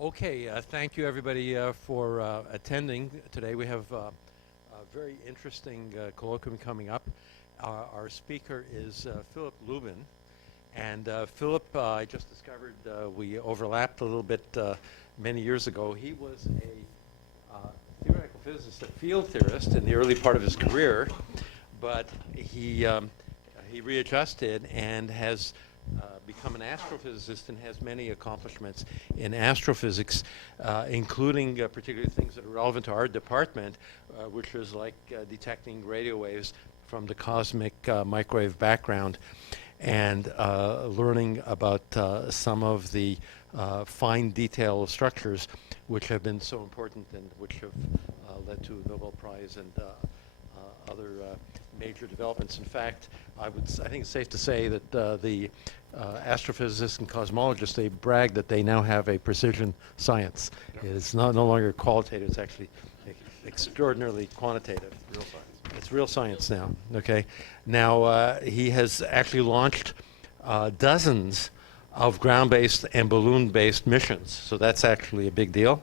Okay, thank you everybody for attending today. We have a very interesting colloquium coming up. Our speaker is Philip Lubin. And Philip, I just discovered we overlapped a little bit many years ago. He was a theoretical physicist, a field theorist in the early part of his career, but he readjusted and has become an astrophysicist and has many accomplishments in astrophysics, including particularly things that are relevant to our department, which is like detecting radio waves from the cosmic microwave background and learning about some of the fine detail structures which have been so important and which have led to Nobel Prize and other major developments. In fact, I think it's safe to say that the astrophysicists and cosmologists, they brag that they now have a precision science. It's no longer qualitative, it's actually extraordinarily quantitative. Real science. It's real science now, okay? Now, he has actually launched dozens of ground-based and balloon-based missions, so that's actually a big deal.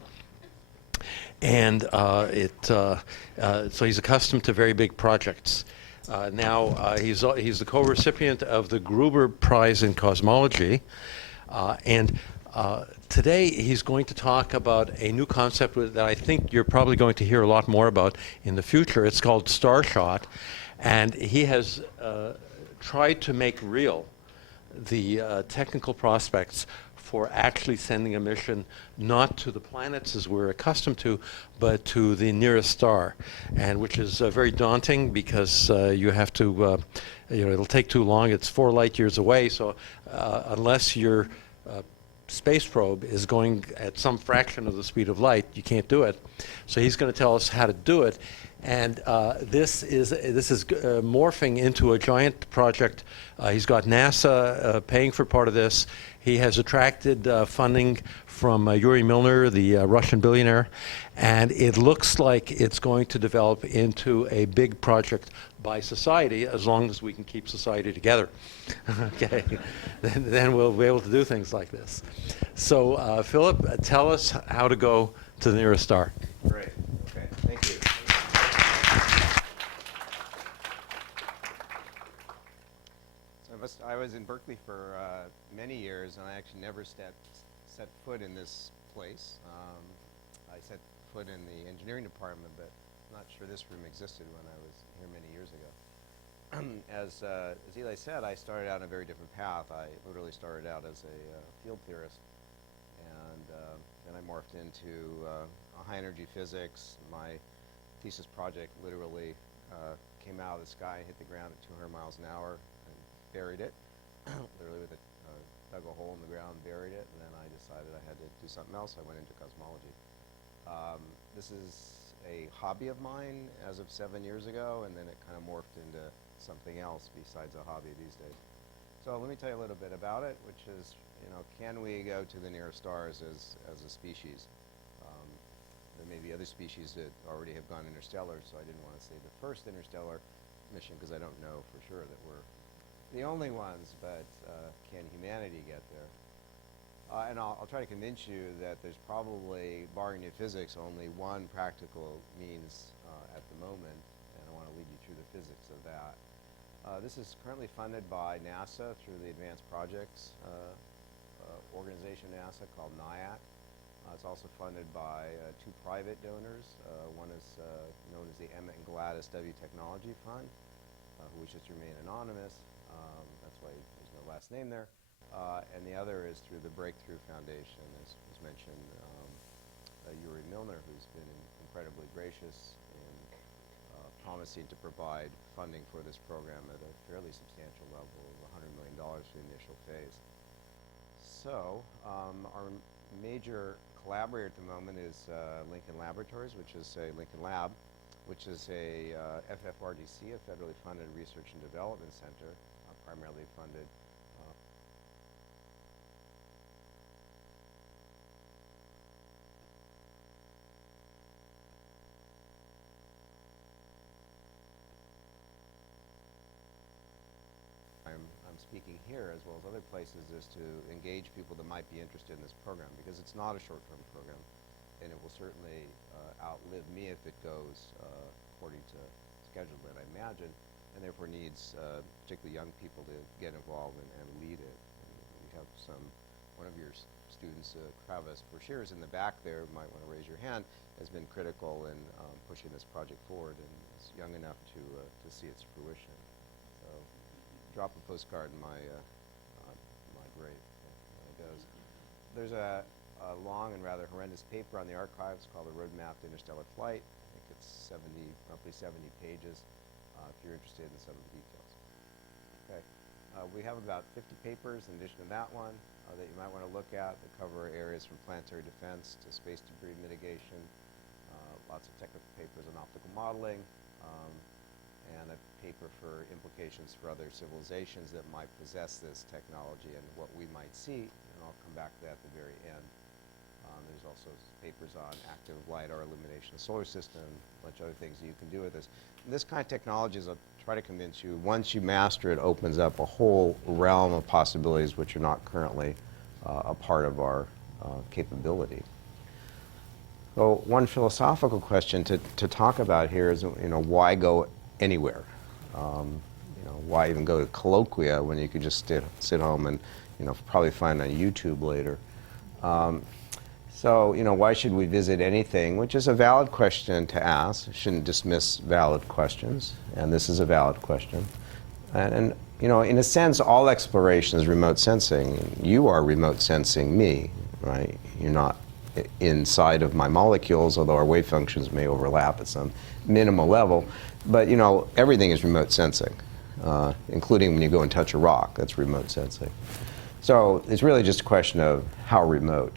And so he's accustomed to very big projects. Now he's the co-recipient of the Gruber Prize in Cosmology, and today he's going to talk about a new concept that I think you're probably going to hear a lot more about in the future. It's called Starshot, and he has tried to make real the technical prospects for actually sending a mission not to the planets as we're accustomed to, but to the nearest star, and which is very daunting because you have to, it'll take too long. It's 4 light years away, so unless your space probe is going at some fraction of the speed of light, you can't do it. So he's going to tell us how to do it. And this is morphing into a giant project. He's got NASA paying for part of this. He has attracted funding from Yuri Milner, the Russian billionaire, and it looks like it's going to develop into a big project by society, as long as we can keep society together. Okay, then we'll be able to do things like this. So, Philip, tell us how to go to the nearest star. Great. Okay. Thank you. I was in Berkeley for many years, and I actually never set foot in this place. I set foot in the engineering department, but I'm not sure this room existed when I was here many years ago. As Eli said, I started out on a very different path. I literally started out as a field theorist, and then I morphed into high-energy physics. My thesis project literally came out of the sky and hit the ground at 200 miles an hour. Buried it, literally dug a hole in the ground, buried it, and then I decided I had to do something else. I went into cosmology. This is a hobby of mine as of 7 years ago, and then it kind of morphed into something else besides a hobby these days. So let me tell you a little bit about it, which is, can we go to the nearest stars as a species? There may be other species that already have gone interstellar, so I didn't want to say the first interstellar mission because I don't know for sure that we're the only ones, but can humanity get there? And I'll try to convince you that there's probably, barring new physics, only one practical means at the moment, and I want to lead you through the physics of that. This is currently funded by NASA through the Advanced Projects organization NASA called NIAC. It's also funded by 2 private donors. One is known as the Emmett and Gladys W. Technology Fund, who wishes to remain anonymous. That's why there's no last name there. And the other is through the Breakthrough Foundation, as was mentioned, Yuri Milner, who's been incredibly gracious in promising to provide funding for this program at a fairly substantial level of $100 million for the initial phase. So our major collaborator at the moment is Lincoln Laboratories, which is a Lincoln Lab, which is a FFRDC, a federally funded research and development center, primarily funded I'm I'm speaking here as well as other places is to engage people that might be interested in this program, because it's not a short-term program, and it will certainly outlive me if it goes according to schedule that I imagine, and therefore needs particularly young people to get involved and lead it. And we have one of your students, Travis Brashear, is in the back there, might want to raise your hand, has been critical in pushing this project forward and is young enough to see its fruition. So drop a postcard in my grave when it goes. There's a long and rather horrendous paper on the archives called The Roadmap to Interstellar Flight. I think it's roughly 70 pages if you're interested in some of the details. Okay. We have about 50 papers in addition to that one that you might want to look at that cover areas from planetary defense to space debris mitigation, lots of technical papers on optical modeling, and a paper for implications for other civilizations that might possess this technology and what we might see, and I'll come back to that at the very end. There's also papers on active LiDAR illumination of the solar system, a bunch of other things that you can do with this. And this kind of technology, as I'll try to convince you, once you master it, opens up a whole realm of possibilities which are not currently a part of our capability. So one philosophical question to talk about here is, why go anywhere? Why even go to colloquia when you could just sit home and, probably find on YouTube later. So, why should we visit anything? Which is a valid question to ask. Shouldn't dismiss valid questions, and this is a valid question. And in a sense, all exploration is remote sensing. You are remote sensing me, right? You're not inside of my molecules, although our wave functions may overlap at some minimal level. But, everything is remote sensing, including when you go and touch a rock. That's remote sensing. So it's really just a question of how remote.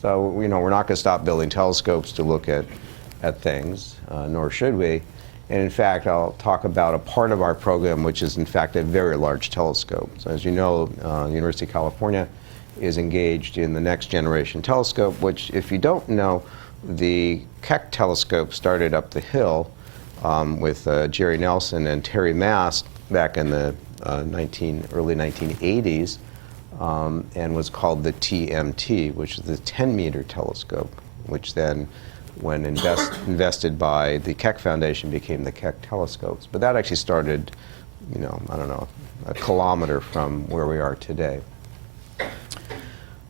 So, we're not going to stop building telescopes to look at things, nor should we. And in fact, I'll talk about a part of our program which is in fact a very large telescope. So as you know, the University of California is engaged in the next generation telescope, which, if you don't know, the Keck telescope started up the hill with Jerry Nelson and Terry Mast back in the early 1980s. And was called the TMT, which is the 10-meter telescope, which then, when invested by the Keck Foundation, became the Keck telescopes. But that actually started, I don't know, a kilometer from where we are today.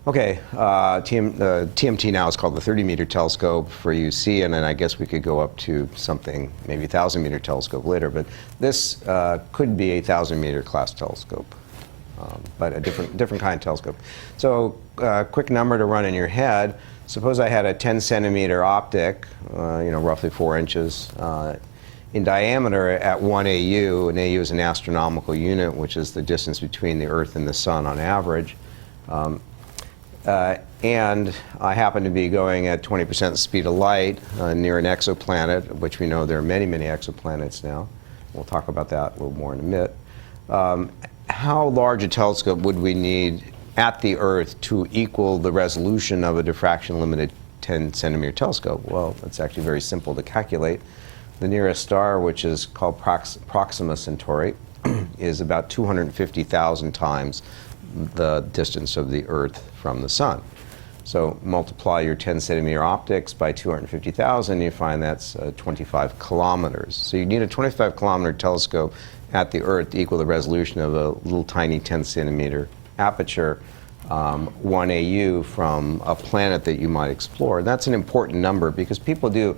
Okay, TMT now is called the 30-meter telescope for UC, and then I guess we could go up to something, maybe 1,000-meter telescope later, but this could be a 1,000-meter class telescope. But a different kind of telescope. So quick number to run in your head. Suppose I had a 10-centimeter optic, roughly 4 inches in diameter at 1 AU. And AU is an astronomical unit, which is the distance between the Earth and the Sun on average. And I happen to be going at 20% the speed of light near an exoplanet, which we know there are many, many exoplanets now. We'll talk about that a little more in a minute. How large a telescope would we need at the Earth to equal the resolution of a diffraction-limited 10-centimeter telescope? Well, it's actually very simple to calculate. The nearest star, which is called Proxima Centauri, is about 250,000 times the distance of the Earth from the Sun. So multiply your 10-centimeter optics by 250,000, you find that's 25 kilometers. So you need a 25-kilometer telescope at the Earth to equal the resolution of a little tiny 10-centimeter aperture, 1 AU from a planet that you might explore. And that's an important number because people do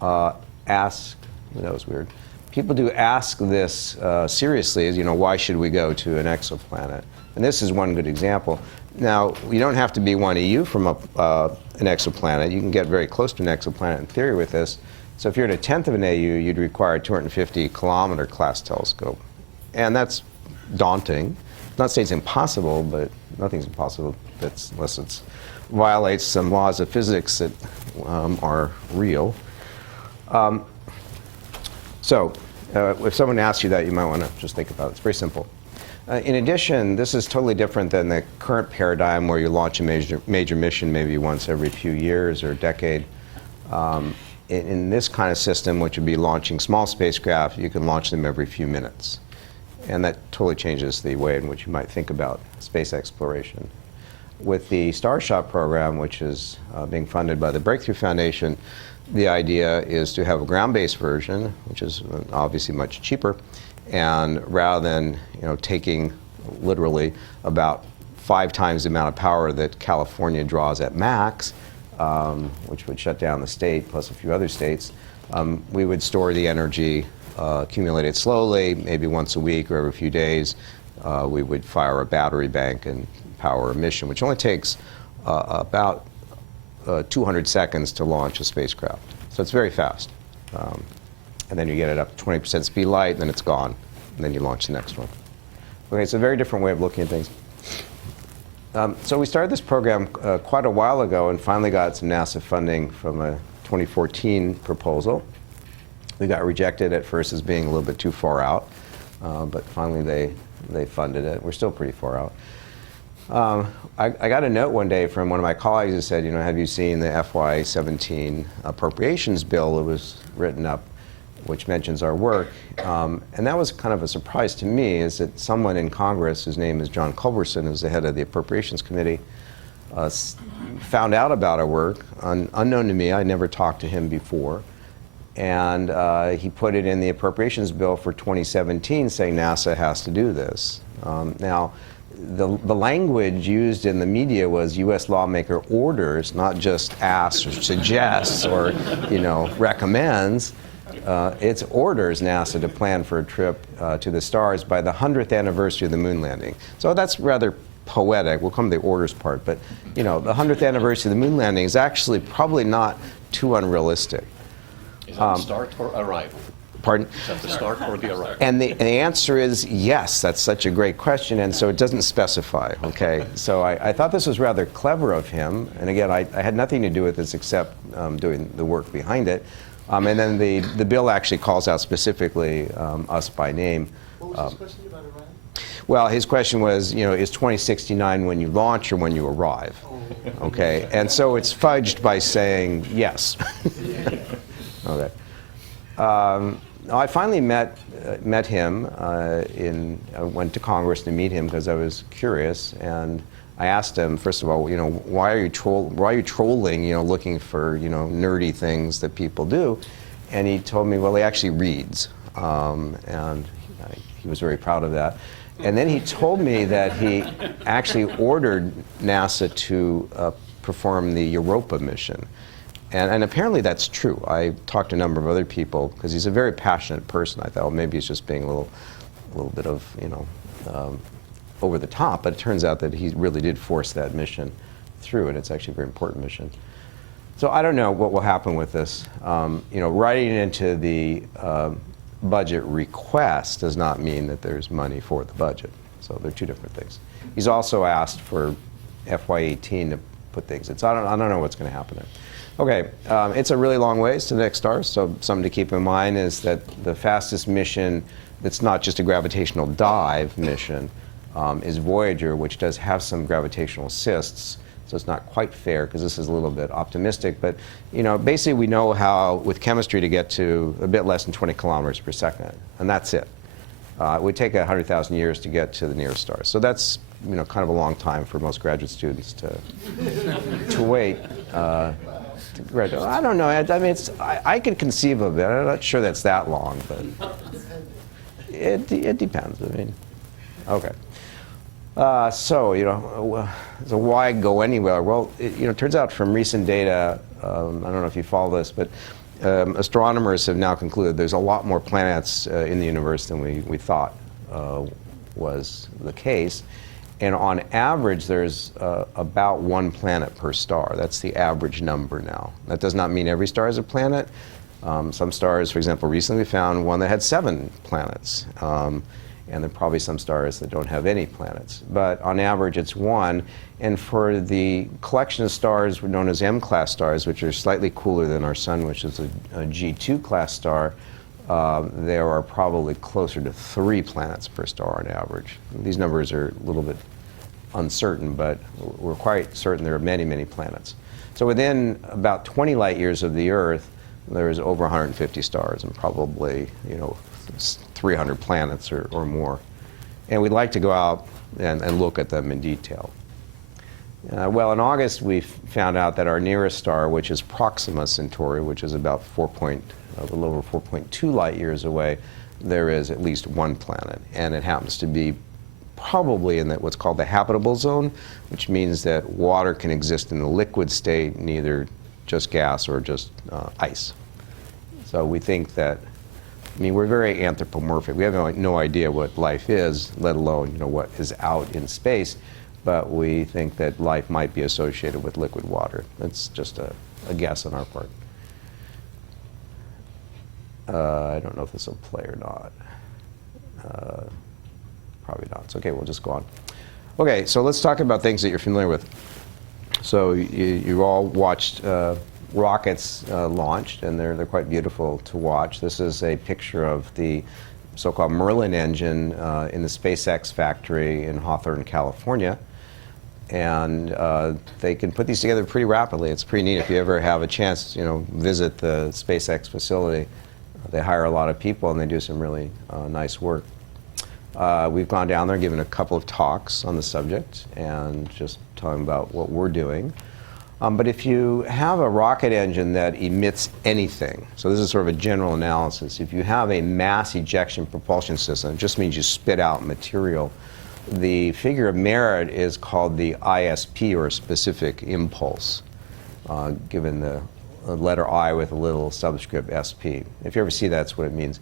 ask, that was weird, people do ask this seriously, as why should we go to an exoplanet? And this is one good example. Now, you don't have to be 1 AU from an exoplanet. You can get very close to an exoplanet in theory with this. So if you're at 1/10 of an AU, you'd require a 250-kilometer class telescope. And that's daunting. Not saying it's impossible, but nothing's impossible unless it violates some laws of physics that are real. So if someone asks you that, you might want to just think about it. It's very simple. In addition, this is totally different than the current paradigm where you launch a major mission maybe once every few years or a decade. In this kind of system, which would be launching small spacecraft, you can launch them every few minutes. And that totally changes the way in which you might think about space exploration. With the Starship program, which is being funded by the Breakthrough Foundation, the idea is to have a ground-based version, which is obviously much cheaper, and rather than taking literally about 5 times the amount of power that California draws at max, which would shut down the state plus a few other states, we would store the energy, accumulate it slowly, maybe once a week or every few days. We would fire a battery bank and power a mission, which only takes about 200 seconds to launch a spacecraft. So it's very fast. And then you get it up to 20% speed light, and then it's gone. And then you launch the next one. Okay, it's a very different way of looking at things. So we started this program quite a while ago and finally got some NASA funding from a 2014 proposal. We got rejected at first as being a little bit too far out, but finally they funded it. We're still pretty far out. I got a note one day from one of my colleagues who said, have you seen the FY17 appropriations bill that was written up, which mentions our work? And that was kind of a surprise to me, is that someone in Congress, whose name is John Culberson, who's the head of the Appropriations Committee, found out about our work, unknown to me. I never talked to him before. And he put it in the appropriations bill for 2017, saying NASA has to do this. Now, the language used in the media was U.S. lawmaker orders, not just asks or suggests or recommends. It's orders NASA to plan for a trip to the stars by the 100th anniversary of the moon landing. So that's rather poetic. We'll come to the orders part, but the 100th anniversary of the moon landing is actually probably not too unrealistic. Is that the start or arrival? Pardon? Is that the start or the arrival? And the answer is yes. That's such a great question, and so it doesn't specify, okay? So I thought this was rather clever of him, and again, I had nothing to do with this except doing the work behind it. And then the bill actually calls out specifically us by name. What was his question about arrival? Well, his question was, is 2069 when you launch or when you arrive? Oh. Okay, and so it's fudged by saying yes. Okay. I finally met him. I went to Congress to meet him because I was curious, and I asked him, first of all, why are you trolling, looking for, nerdy things that people do? And he told me, well, he actually reads, and he was very proud of that. And then he told me that he actually ordered NASA to perform the Europa mission. And apparently that's true. I talked to a number of other people, because he's a very passionate person. I thought, well, maybe he's just being a little bit of, over the top, but it turns out that he really did force that mission through, and it's actually a very important mission. So I don't know what will happen with this. Writing into the budget request does not mean that there's money for the budget. So they're two different things. He's also asked for FY18 to put things in. So I don't know what's going to happen there. Okay, it's a really long ways to the next star, so something to keep in mind is that the fastest mission that's not just a gravitational dive mission is Voyager, which does have some gravitational assists, so it's not quite fair because this is a little bit optimistic, but basically we know how, with chemistry, to get to a bit less than 20 kilometers per second, and that's it. It would take 100,000 years to get to the nearest stars, so that's kind of a long time for most graduate students to wait. I don't know. I mean, I could conceive of it. I'm not sure that's that long, but it depends. I mean, okay. So why go anywhere? Well, it turns out from recent data, I don't know if you follow this, but astronomers have now concluded there's a lot more planets in the universe than we thought was the case. And on average, there's about 1 planet per star. That's the average number now. That does not mean every star is a planet. Some stars, for example, recently we found one that had 7 planets. And there are probably some stars that don't have any planets. But on average, it's 1. And for the collection of stars known as M-class stars, which are slightly cooler than our sun, which is a G2 class star, there are probably closer to 3 planets per star on average. These numbers are a little bit uncertain, but we're quite certain there are many, many planets. So within about 20 light years of the Earth, there's over 150 stars and probably 300 planets or more. And we'd like to go out and look at them in detail. Well, in August, we found out that our nearest star, which is Proxima Centauri, which is about a little over 4.2 light years away, there is at least one planet. And it happens to be probably in what's called the habitable zone, which means that water can exist in the liquid state, neither just gas or just ice. So we think that, I mean, we're very anthropomorphic. We have no idea what life is, let alone, you know, what is out in space. But we think that life might be associated with liquid water. That's just a guess on our part. I don't know if this will play or not. Probably not. It's okay, we'll just go on. Okay, so let's talk about things that you're familiar with. So you all watched rockets launched, and they're quite beautiful to watch. This is a picture of the so-called Merlin engine in the SpaceX factory in Hawthorne, California. And they can put these together pretty rapidly. It's pretty neat. If you ever have a chance, you know, visit the SpaceX facility. They hire a lot of people, and they do some really nice work. We've gone down there, given a couple of talks on the subject, and just telling about what we're doing. But if you have a rocket engine that emits anything, so this is sort of a general analysis, if you have a mass ejection propulsion system, it just means you spit out material. The figure of merit is called the ISP, or specific impulse, given the letter I with a little subscript SP. If you ever see that, that's what it means.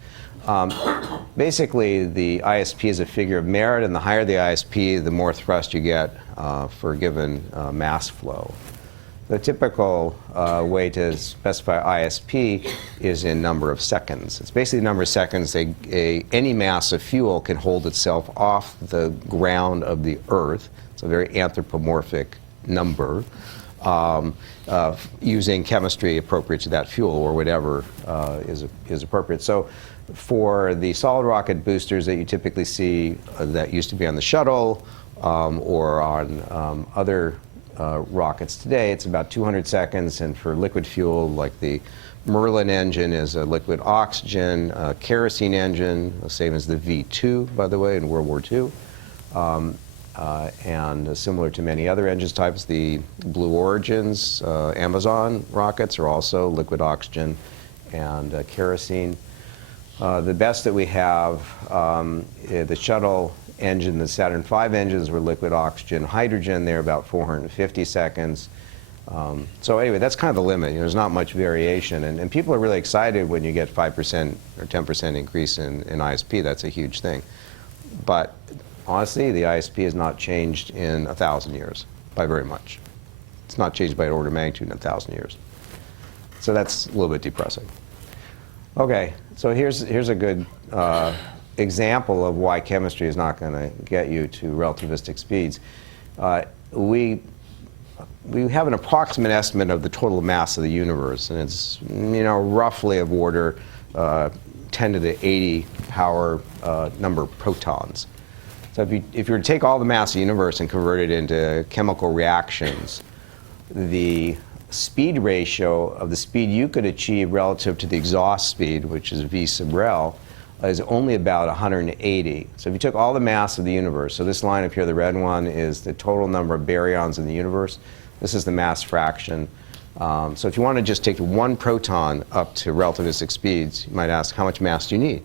Basically, the ISP is a figure of merit, and the higher the ISP, the more thrust you get for a given mass flow. The typical way to specify ISP is in number of seconds. It's basically the number of seconds any mass of fuel can hold itself off the ground of the Earth. It's a very anthropomorphic number, using chemistry appropriate to that fuel, or whatever is appropriate. So for the solid rocket boosters that you typically see that used to be on the shuttle or on other rockets today, it's about 200 seconds, and for liquid fuel, like the Merlin engine is a liquid oxygen, kerosene engine, the same as the V2, by the way, in World War II. And similar to many other engine types, the Blue Origin's Amazon rockets are also liquid oxygen and kerosene. The best that we have, the shuttle engine, the Saturn V engines were liquid oxygen, hydrogen. They're about 450 seconds. So anyway, that's kind of the limit. You know, there's not much variation. And people are really excited when you get 5% or 10% increase in ISP. That's a huge thing. But honestly, the ISP has not changed in 1,000 years by very much. It's not changed by an order of magnitude in 1,000 years. So that's a little bit depressing. Okay, so here's a good example of why chemistry is not going to get you to relativistic speeds. We have an approximate estimate of the total mass of the universe, and it's, you know, roughly of order 10 to the 80 power number of protons. So if you were to take all the mass of the universe and convert it into chemical reactions, the speed ratio of the speed you could achieve relative to the exhaust speed, which is v sub rel, is only about 180. So if you took all the mass of the universe, so this line up here, the red one, is the total number of baryons in the universe. This is the mass fraction. So if you want to just take one proton up to relativistic speeds, you might ask, how much mass do you need?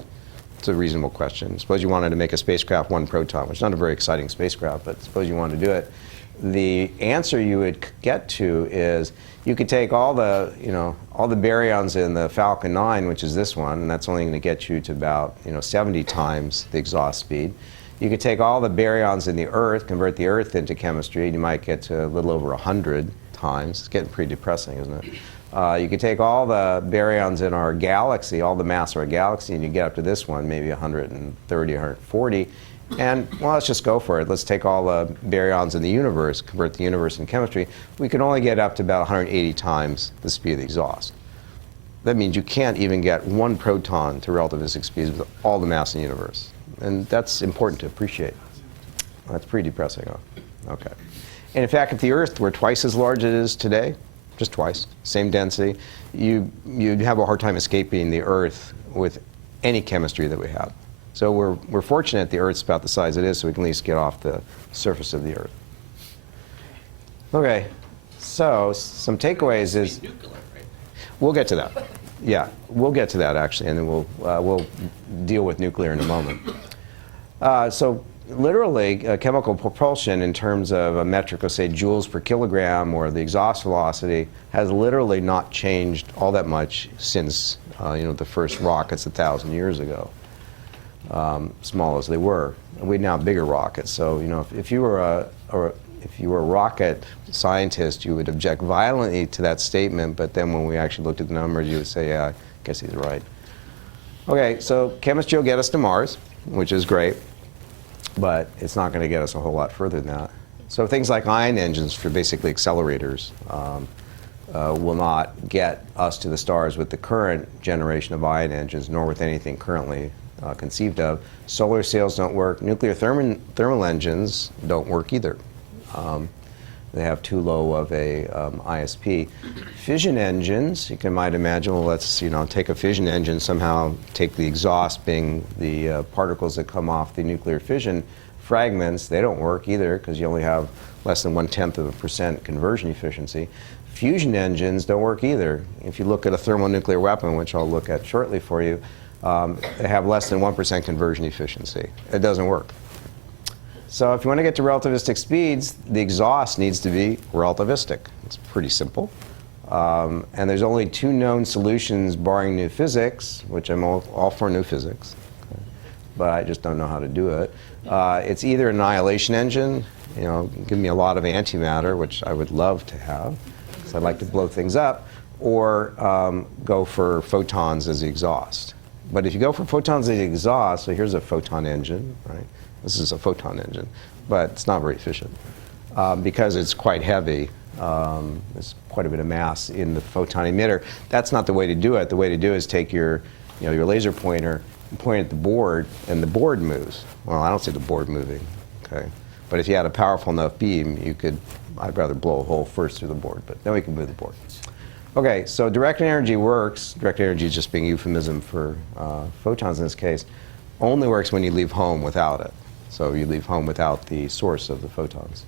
It's a reasonable question. Suppose you wanted to make a spacecraft one proton, which is not a very exciting spacecraft, but suppose you wanted to do it. The answer you would get to is you could take all the baryons in the Falcon 9, which is this one, and that's only going to get you to about 70 times the exhaust speed. You could take all the baryons in the Earth, convert the Earth into chemistry, and you might get to a little over 100 times. It's getting pretty depressing, isn't it? You could take all the baryons in our galaxy, all the mass of our galaxy, and you get up to this one, maybe 130, 140. And, well, let's just go for it. Let's take all the baryons in the universe, convert the universe in chemistry. We can only get up to about 180 times the speed of the exhaust. That means you can't even get one proton to relativistic speeds with all the mass in the universe. And that's important to appreciate. That's pretty depressing, huh? Okay. And in fact, if the Earth were twice as large as it is today, just twice, same density, you'd have a hard time escaping the Earth with any chemistry that we have. So we're fortunate the Earth's about the size it is, so we can at least get off the surface of the Earth. Okay, so some takeaways is Nuclear, right? we'll get to that. Yeah, we'll get to that actually, and then we'll deal with nuclear in a moment. So literally, chemical propulsion in terms of a metric of, say, joules per kilogram or the exhaust velocity has literally not changed all that much since the first rockets 1,000 years ago, small as they were. And we now have bigger rockets. So if you were a rocket scientist, you would object violently to that statement, but then when we actually looked at the numbers, you would say, yeah, I guess he's right. Okay, so chemistry will get us to Mars, which is great, but it's not going to get us a whole lot further than that. So things like ion engines for basically accelerators will not get us to the stars with the current generation of ion engines, nor with anything currently conceived of. Solar sails don't work. Nuclear thermal engines don't work either. They have too low of a ISP. Fission engines, you might imagine, well, let's take a fission engine, somehow take the exhaust being the particles that come off the nuclear fission fragments. They don't work either because you only have less than 0.1% conversion efficiency. Fusion engines don't work either. If you look at a thermonuclear weapon, which I'll look at shortly for you, they have less than 1% conversion efficiency. It doesn't work. So if you want to get to relativistic speeds, the exhaust needs to be relativistic. It's pretty simple. And there's only two known solutions barring new physics, which I'm all for new physics, okay, but I just don't know how to do it. It's either an annihilation engine, give me a lot of antimatter, which I would love to have, because I'd like to blow things up, or go for photons as the exhaust. But if you go for photons as the exhaust, so here's a photon engine, right? This is a photon engine, but it's not very efficient because it's quite heavy. There's quite a bit of mass in the photon emitter. That's not the way to do it. The way to do it is take your laser pointer and point at the board, and the board moves. Well, I don't see the board moving, okay? But if you had a powerful enough beam, I'd rather blow a hole first through the board, but then we can move the board. Okay, so directed energy works. Directed energy is just being a euphemism for photons in this case. Only works when you leave home without it. So you leave home without the source of the photons.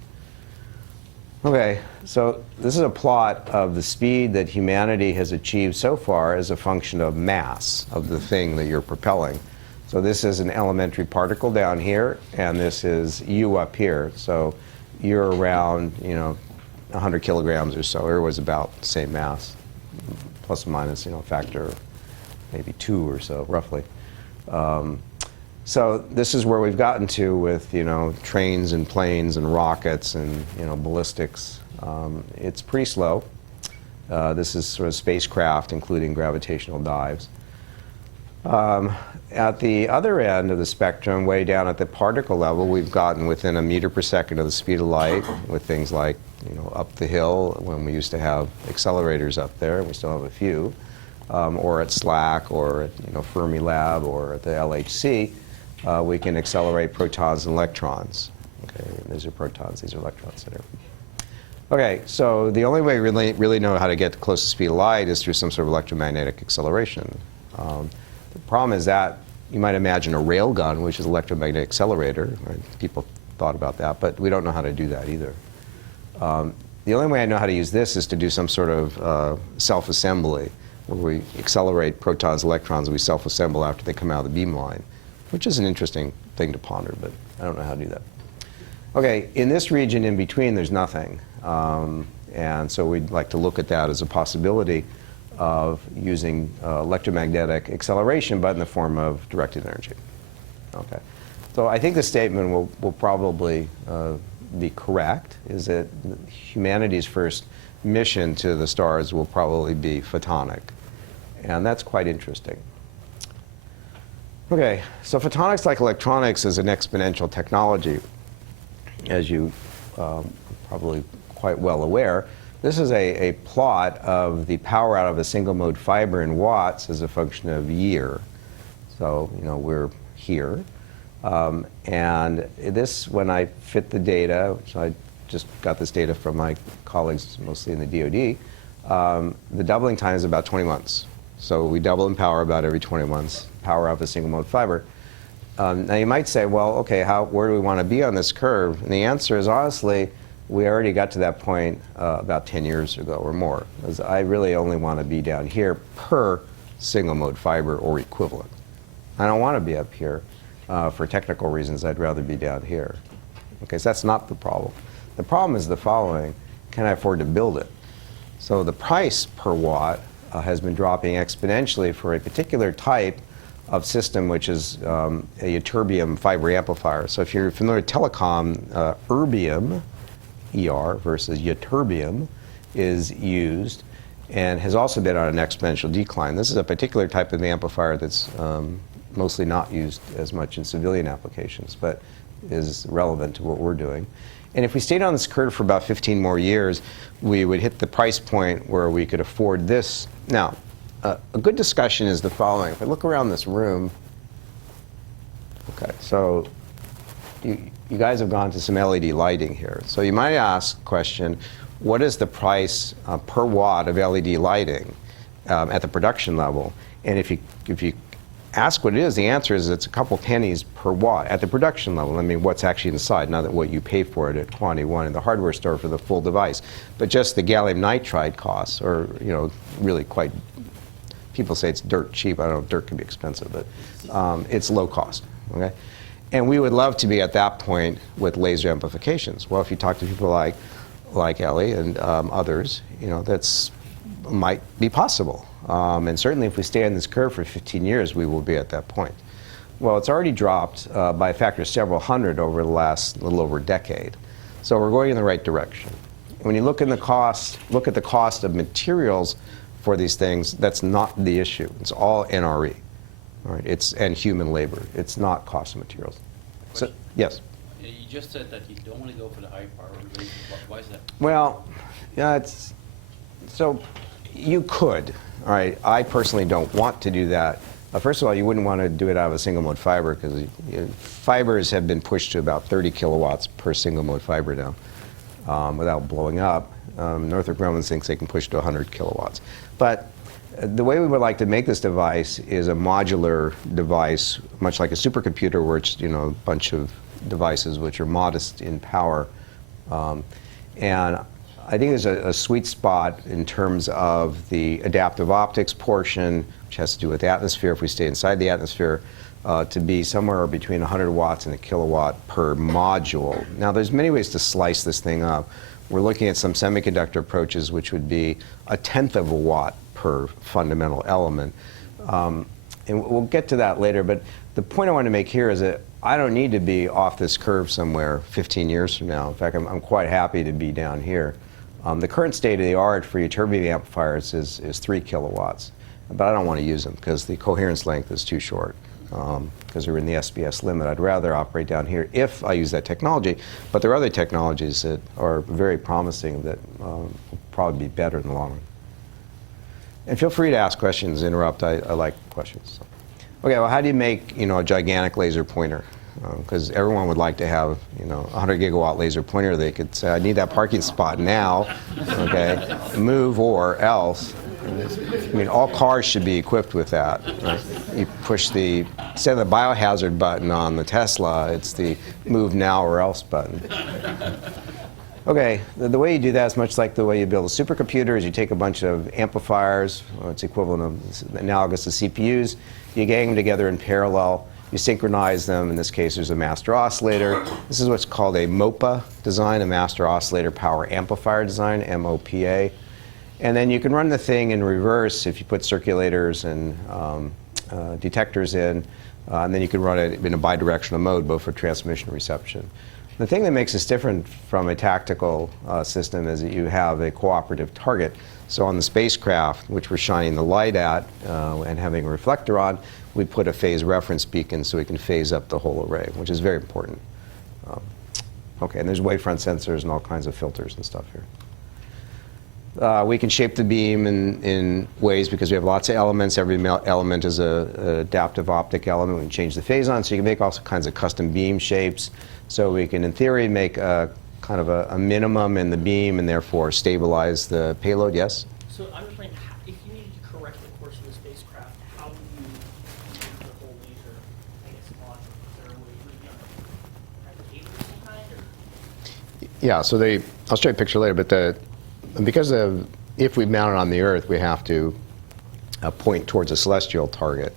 Okay, so this is a plot of the speed that humanity has achieved so far as a function of mass of the thing that you're propelling. So this is an elementary particle down here, and this is you up here. So you're around, 100 kilograms or so. Everyone's about the same mass, plus or minus, a factor of maybe 2 or so, roughly. So this is where we've gotten to with, trains and planes and rockets and, ballistics. It's pretty slow. This is sort of spacecraft, including gravitational dives. At the other end of the spectrum, way down at the particle level, we've gotten within a meter per second of the speed of light with things like, up the hill when we used to have accelerators up there, and we still have a few, or at SLAC, or at Fermilab, or at the LHC. We can accelerate protons and electrons. Okay, these are protons, these are electrons. Okay, so the only way we really know how to get close to the speed of light is through some sort of electromagnetic acceleration. The problem is that you might imagine a railgun, which is an electromagnetic accelerator. Right? People thought about that, but we don't know how to do that either. The only way I know how to use this is to do some sort of self-assembly, where we accelerate protons, electrons, and we self-assemble after they come out of the beamline, which is an interesting thing to ponder, but I don't know how to do that. Okay, in this region in between, there's nothing. And so we'd like to look at that as a possibility of using electromagnetic acceleration, but in the form of directed energy. Okay, so I think the statement will probably be correct, is that humanity's first mission to the stars will probably be photonic. And that's quite interesting. Okay, so photonics, like electronics, is an exponential technology, as you probably quite well aware. This is a plot of the power out of a single mode fiber in watts as a function of year. So, we're here. And this, when I fit the data, which I just got this data from my colleagues, mostly in the DoD, the doubling time is about 20 months. So we double in power about every 20 months, power of a single mode fiber. Now you might say, well, okay, where do we want to be on this curve? And the answer is, honestly, we already got to that point about 10 years ago or more. Because I really only want to be down here per single mode fiber or equivalent. I don't want to be up here for technical reasons. I'd rather be down here. Okay, so that's not the problem. The problem is the following: can I afford to build it? So the price per watt has been dropping exponentially for a particular type of system, which is a ytterbium fiber amplifier. So if you're familiar with telecom, erbium, ER versus ytterbium, is used and has also been on an exponential decline. This is a particular type of amplifier that's mostly not used as much in civilian applications, but is relevant to what we're doing. And if we stayed on this curve for about 15 more years, we would hit the price point where we could afford this. Now, a good discussion is the following. If I look around this room, okay, so you guys have gone to some LED lighting here. So you might ask the question, what is the price per watt of LED lighting at the production level? And if you ask what it is, the answer is it's a couple pennies per watt at the production level. I mean, what's actually inside, not that what you pay for it at quantity one in the hardware store for the full device, but just the gallium nitride costs, or really quite. People say it's dirt cheap. I don't know if dirt can be expensive, but it's low cost. Okay, and we would love to be at that point with laser amplifications. Well, if you talk to people like Ellie and others, that's might be possible. And certainly if we stay on this curve for 15 years, we will be at that point. Well, it's already dropped by a factor of several hundred over the last little over a decade. So we're going in the right direction. When you look at the cost of materials for these things, that's not the issue. It's all NRE, all right? And human labor. It's not cost of materials. So, yes? You just said that you don't want to go for the high power laser. Why is that? Well, yeah, so you could. All right, I personally don't want to do that. First of all, you wouldn't want to do it out of a single mode fiber because fibers have been pushed to about 30 kilowatts per single mode fiber now without blowing up. Northrop Grumman thinks they can push to 100 kilowatts. But the way we would like to make this device is a modular device, much like a supercomputer, where it's a bunch of devices which are modest in power. And I think there's a sweet spot in terms of the adaptive optics portion, which has to do with the atmosphere, if we stay inside the atmosphere, to be somewhere between 100 watts and a kilowatt per module. Now, there's many ways to slice this thing up. We're looking at some semiconductor approaches, which would be 1/10 of a watt per fundamental element. And we'll get to that later, but the point I want to make here is that I don't need to be off this curve somewhere 15 years from now. In fact, I'm quite happy to be down here. The current state of the art for ytterbium amplifiers is 3 kilowatts, but I don't want to use them because the coherence length is too short because they're in the SBS limit. I'd rather operate down here if I use that technology, but there are other technologies that are very promising that will probably be better in the long run. And feel free to ask questions, interrupt. I like questions. So. Okay, well, how do you make a gigantic laser pointer? Because everyone would like to have, a 100 gigawatt laser pointer. They could say, I need that parking spot now, okay? Move or else. I mean, all cars should be equipped with that. Right? You push instead of the biohazard button on the Tesla, it's the move now or else button. Okay, the way you do that is much like the way you build a supercomputer. Is you take a bunch of amplifiers, it's equivalent of analogous to CPUs, you gang them together in parallel. You synchronize them. In this case, there's a master oscillator. This is what's called a MOPA design, a master oscillator power amplifier design, MOPA. And then you can run the thing in reverse if you put circulators and detectors in. And then you can run it in a bidirectional mode, both for transmission and reception. The thing that makes this different from a tactical system is that you have a cooperative target. So on the spacecraft, which we're shining the light at and having a reflector on, we put a phase reference beacon so we can phase up the whole array, which is very important. Okay, and there's wavefront sensors and all kinds of filters and stuff here. We can shape the beam in ways because we have lots of elements. Every element is an adaptive optic element. We can change the phase on, so you can make all kinds of custom beam shapes. So we can, in theory, make a kind of a minimum in the beam and therefore stabilize the payload. Yes? So I'm just wondering, if you needed to correct the course of the spacecraft, how would you make the whole laser, I guess, logical? Yeah, so I'll show you a picture later, but because if we mount it on the Earth, we have to point towards a celestial target,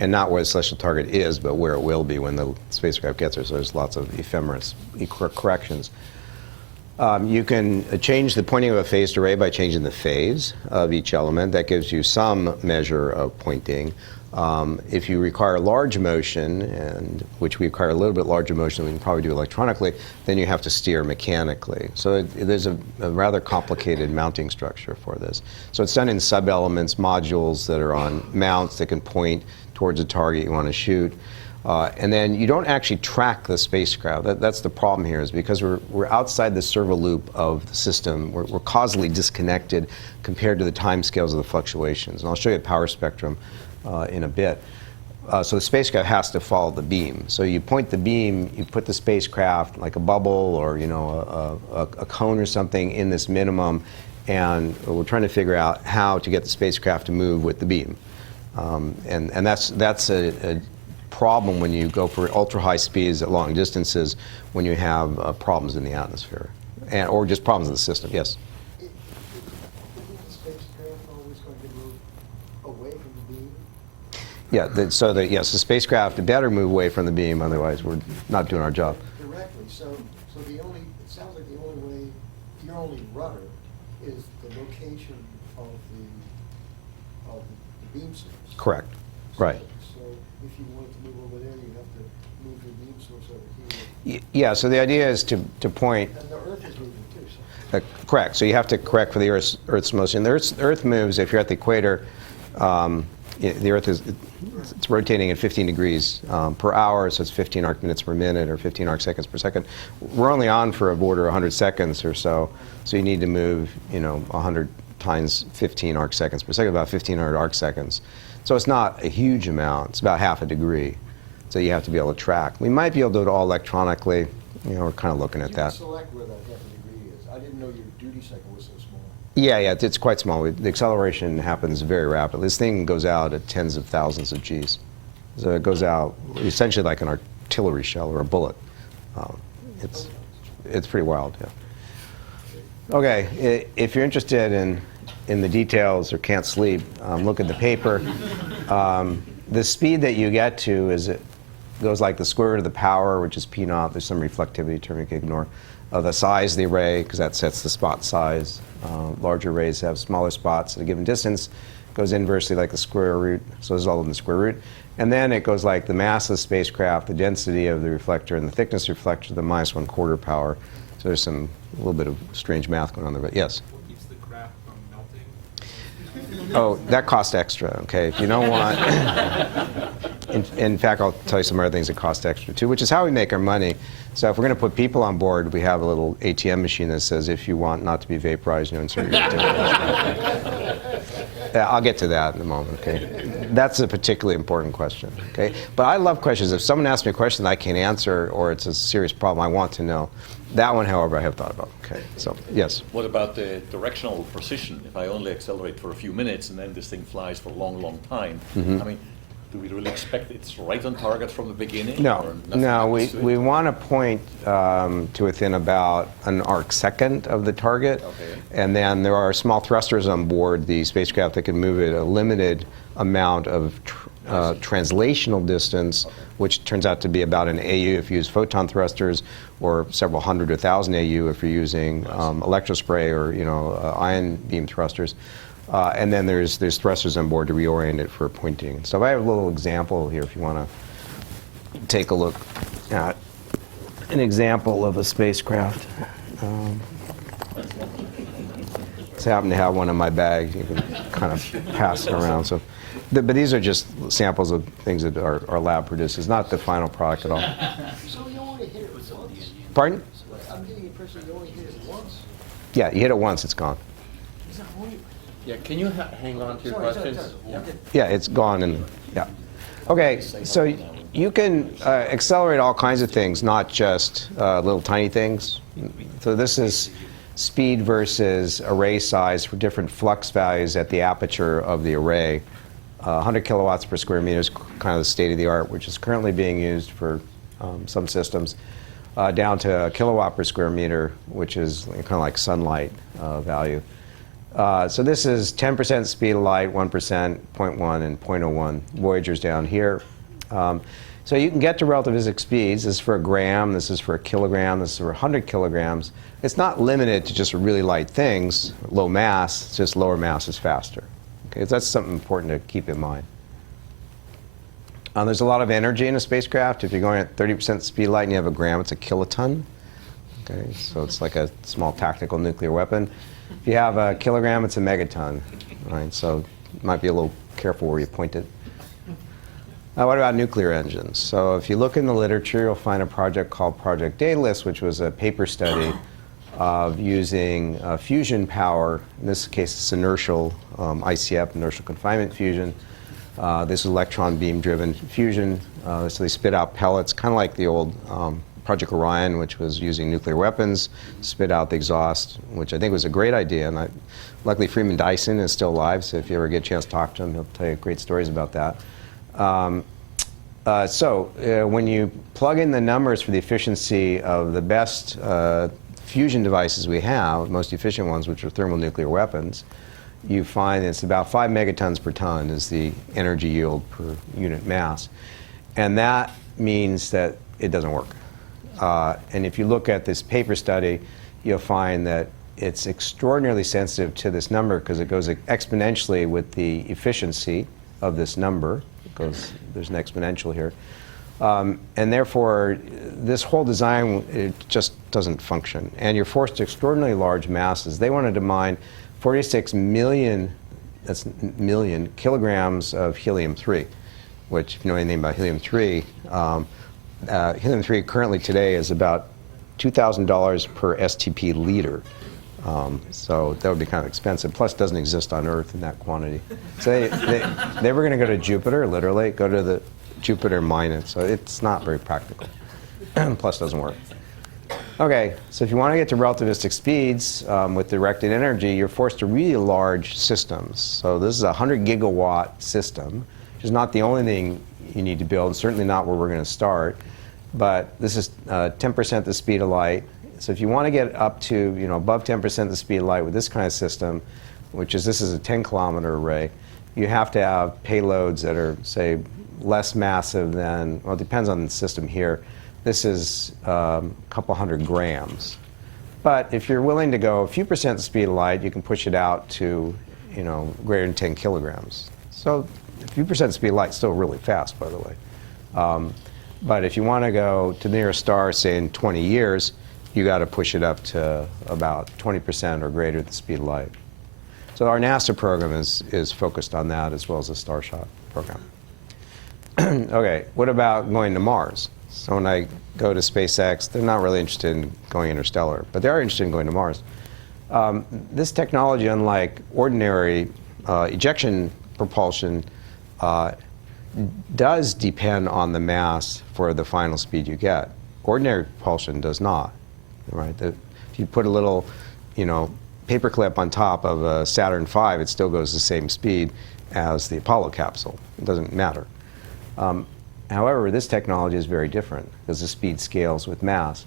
and not where the celestial target is, but where it will be when the spacecraft gets there. So there's lots of ephemeris corrections. You can change the pointing of a phased array by changing the phase of each element. That gives you some measure of pointing. If you require large motion, and which we require a little bit larger motion than we can probably do electronically, then you have to steer mechanically. So there's a rather complicated mounting structure for this. So it's done in sub-elements, modules that are on mounts that can point towards a target you want to shoot. And then you don't actually track the spacecraft. That's the problem here, is because we're outside the servo loop of the system. We're causally disconnected compared to the time scales of the fluctuations. And I'll show you a power spectrum in a bit. So the spacecraft has to follow the beam. So you point the beam, you put the spacecraft like a bubble or a cone or something in this minimum, and we're trying to figure out how to get the spacecraft to move with the beam. And that's a problem when you go for ultra-high speeds at long distances, when you have problems in the atmosphere, or just problems in the system. Yes? Isn't the spacecraft always going to move away from the beam? Yeah, yes, the spacecraft had better move away from the beam, otherwise we're not doing our job. Directly. So it sounds like the only way, your only rudder is the location of the beam source. Correct. Right. So if you wanted to move over there, you have to move the beam source over here. Yeah, so the idea is to point. And the Earth is moving too. So. Correct. So you have to correct for the Earth's motion. The Earth moves, if you're at the equator, the Earth it's rotating at 15 degrees per hour, so it's 15 arc minutes per minute or 15 arc seconds per second. We're only on for a border 100 seconds or so you need to move 100 times 15 arc seconds per second, about 1,500 arc seconds. So it's not a huge amount. It's about half a degree. So you have to be able to track. We might be able to do it all electronically. We're kind of looking at that. You can select where that half a degree is. I didn't know your duty cycle was so small. Yeah, it's quite small. The acceleration happens very rapidly. This thing goes out at tens of thousands of Gs. So it goes out essentially like an artillery shell or a bullet. It's pretty wild, yeah. Okay, if you're interested in the details or can't sleep, look at the paper. The speed that you get to goes like the square root of the power, which is P naught. There's some reflectivity term you can ignore. The size of the array, because that sets the spot size. Larger arrays have smaller spots at a given distance. Goes inversely like the square root, so this is all in the square root. And then it goes like the mass of the spacecraft, the density of the reflector, and the thickness of the reflector to the minus 1/4 power. So there's a little bit of strange math going on there, but yes? What keeps the craft from melting? Oh, that costs extra, okay? If you don't want... in fact, I'll tell you some other things that cost extra, too, which is how we make our money. So if we're going to put people on board, we have a little ATM machine that says, if you want not to be vaporized, insert your Yeah, I'll get to that in a moment, okay? That's a particularly important question, okay? But I love questions. If someone asks me a question that I can't answer, or it's a serious problem I want to know, that one, however, I have thought about, okay? So, yes? What about the directional precision? If I only accelerate for a few minutes and then this thing flies for a long, long time, I mean, do we really expect it's right on target from the beginning? No, we want to point to within about an arc second of the target. Okay. And then there are small thrusters on board the spacecraft that can move at a limited amount of translational distance, which turns out to be about an AU if you use photon thrusters, or several hundred or thousand AU if you're using electrospray or ion beam thrusters. And then there's thrusters on board to reorient it for pointing. So I have a little example here if you want to take a look at an example of a spacecraft. Just happen to have one in my bag. You can kind of pass it around. So, but these are just samples of things that our lab produces, not the final product at all. So you only hit it once? Pardon? I'm getting the impression you only hit it once. Yeah, you hit it once, it's gone. Is that only? Yeah, can you hang on to your questions? Yeah, it's gone, and yeah. Okay, so you can accelerate all kinds of things, not just little tiny things. So this is speed versus array size for different flux values at the aperture of the array. 100 kilowatts per square meter is kind of the state of the art, which is currently being used for some systems. down to a kilowatt per square meter, which is kind of like sunlight value. So this is 10% speed of light, 1%, 0.1, and 0.01. Voyager's down here. So you can get to relativistic speeds. This is for a gram, this is for a kilogram, this is for 100 kilograms. It's not limited to just really light things, low mass, it's just lower mass is faster. Okay, so that's something important to keep in mind. There's a lot of energy in a spacecraft. If you're going at 30% speed of light and you have a gram, it's a kiloton. Okay, so it's like a small tactical nuclear weapon. If you have a kilogram, it's a megaton. Right, so you might be a little careful where you point it. What about nuclear engines? So if you look in the literature, you'll find a project called Project Daedalus, which was a paper study of using fusion power. In this case, it's inertial ICF, inertial confinement fusion. This is electron beam driven fusion. So they spit out pellets, kind of like the old Project Orion, which was using nuclear weapons, spit out the exhaust, which I think was a great idea. And luckily, Freeman Dyson is still alive, so if you ever get a chance to talk to him, he'll tell you great stories about that. When you plug in the numbers for the efficiency of the best fusion devices we have, most efficient ones, which are thermonuclear weapons, you find it's about 5 megatons per ton is the energy yield per unit mass. And that means that it doesn't work. And if you look at this paper study, you'll find that it's extraordinarily sensitive to this number because it goes exponentially with the efficiency of this number, because there's an exponential here. And therefore, this whole design, it just doesn't function. And you're forced to extraordinarily large masses. They wanted to mine 46 million, that's million, kilograms of helium-3, which, if you know anything about helium-3, helium-3 currently today is about $2,000 per STP liter. So that would be kind of expensive. Plus, it doesn't exist on Earth in that quantity. So they were going to go to Jupiter, literally, go to the Jupiter mine it. So it's not very practical. Plus, doesn't work. Okay, so if you want to get to relativistic speeds with directed energy, you're forced to really large systems. So this is a 100 gigawatt system, which is not the only thing you need to build, and certainly not where we're going to start. But this is 10% the speed of light. So if you want to get up to, above 10% the speed of light with this kind of system, this is a 10-kilometer array, you have to have payloads that are, say, less massive than, well, it depends on the system here. This is a couple hundred grams. But if you're willing to go a few percent the speed of light, you can push it out to, greater than 10 kilograms. So a few percent the speed of light is still really fast, by the way. But if you want to go to the nearest star, say in 20 years, you got to push it up to about 20% or greater the speed of light. So our NASA program is focused on that, as well as the Starshot program. Okay, what about going to Mars? So when I go to SpaceX, they're not really interested in going interstellar, but they are interested in going to Mars. This technology, unlike ordinary ejection propulsion, does depend on the mass for the final speed you get. Ordinary propulsion does not. Right? If you put a little, paperclip on top of a Saturn V, it still goes the same speed as the Apollo capsule. It doesn't matter. However, this technology is very different because the speed scales with mass.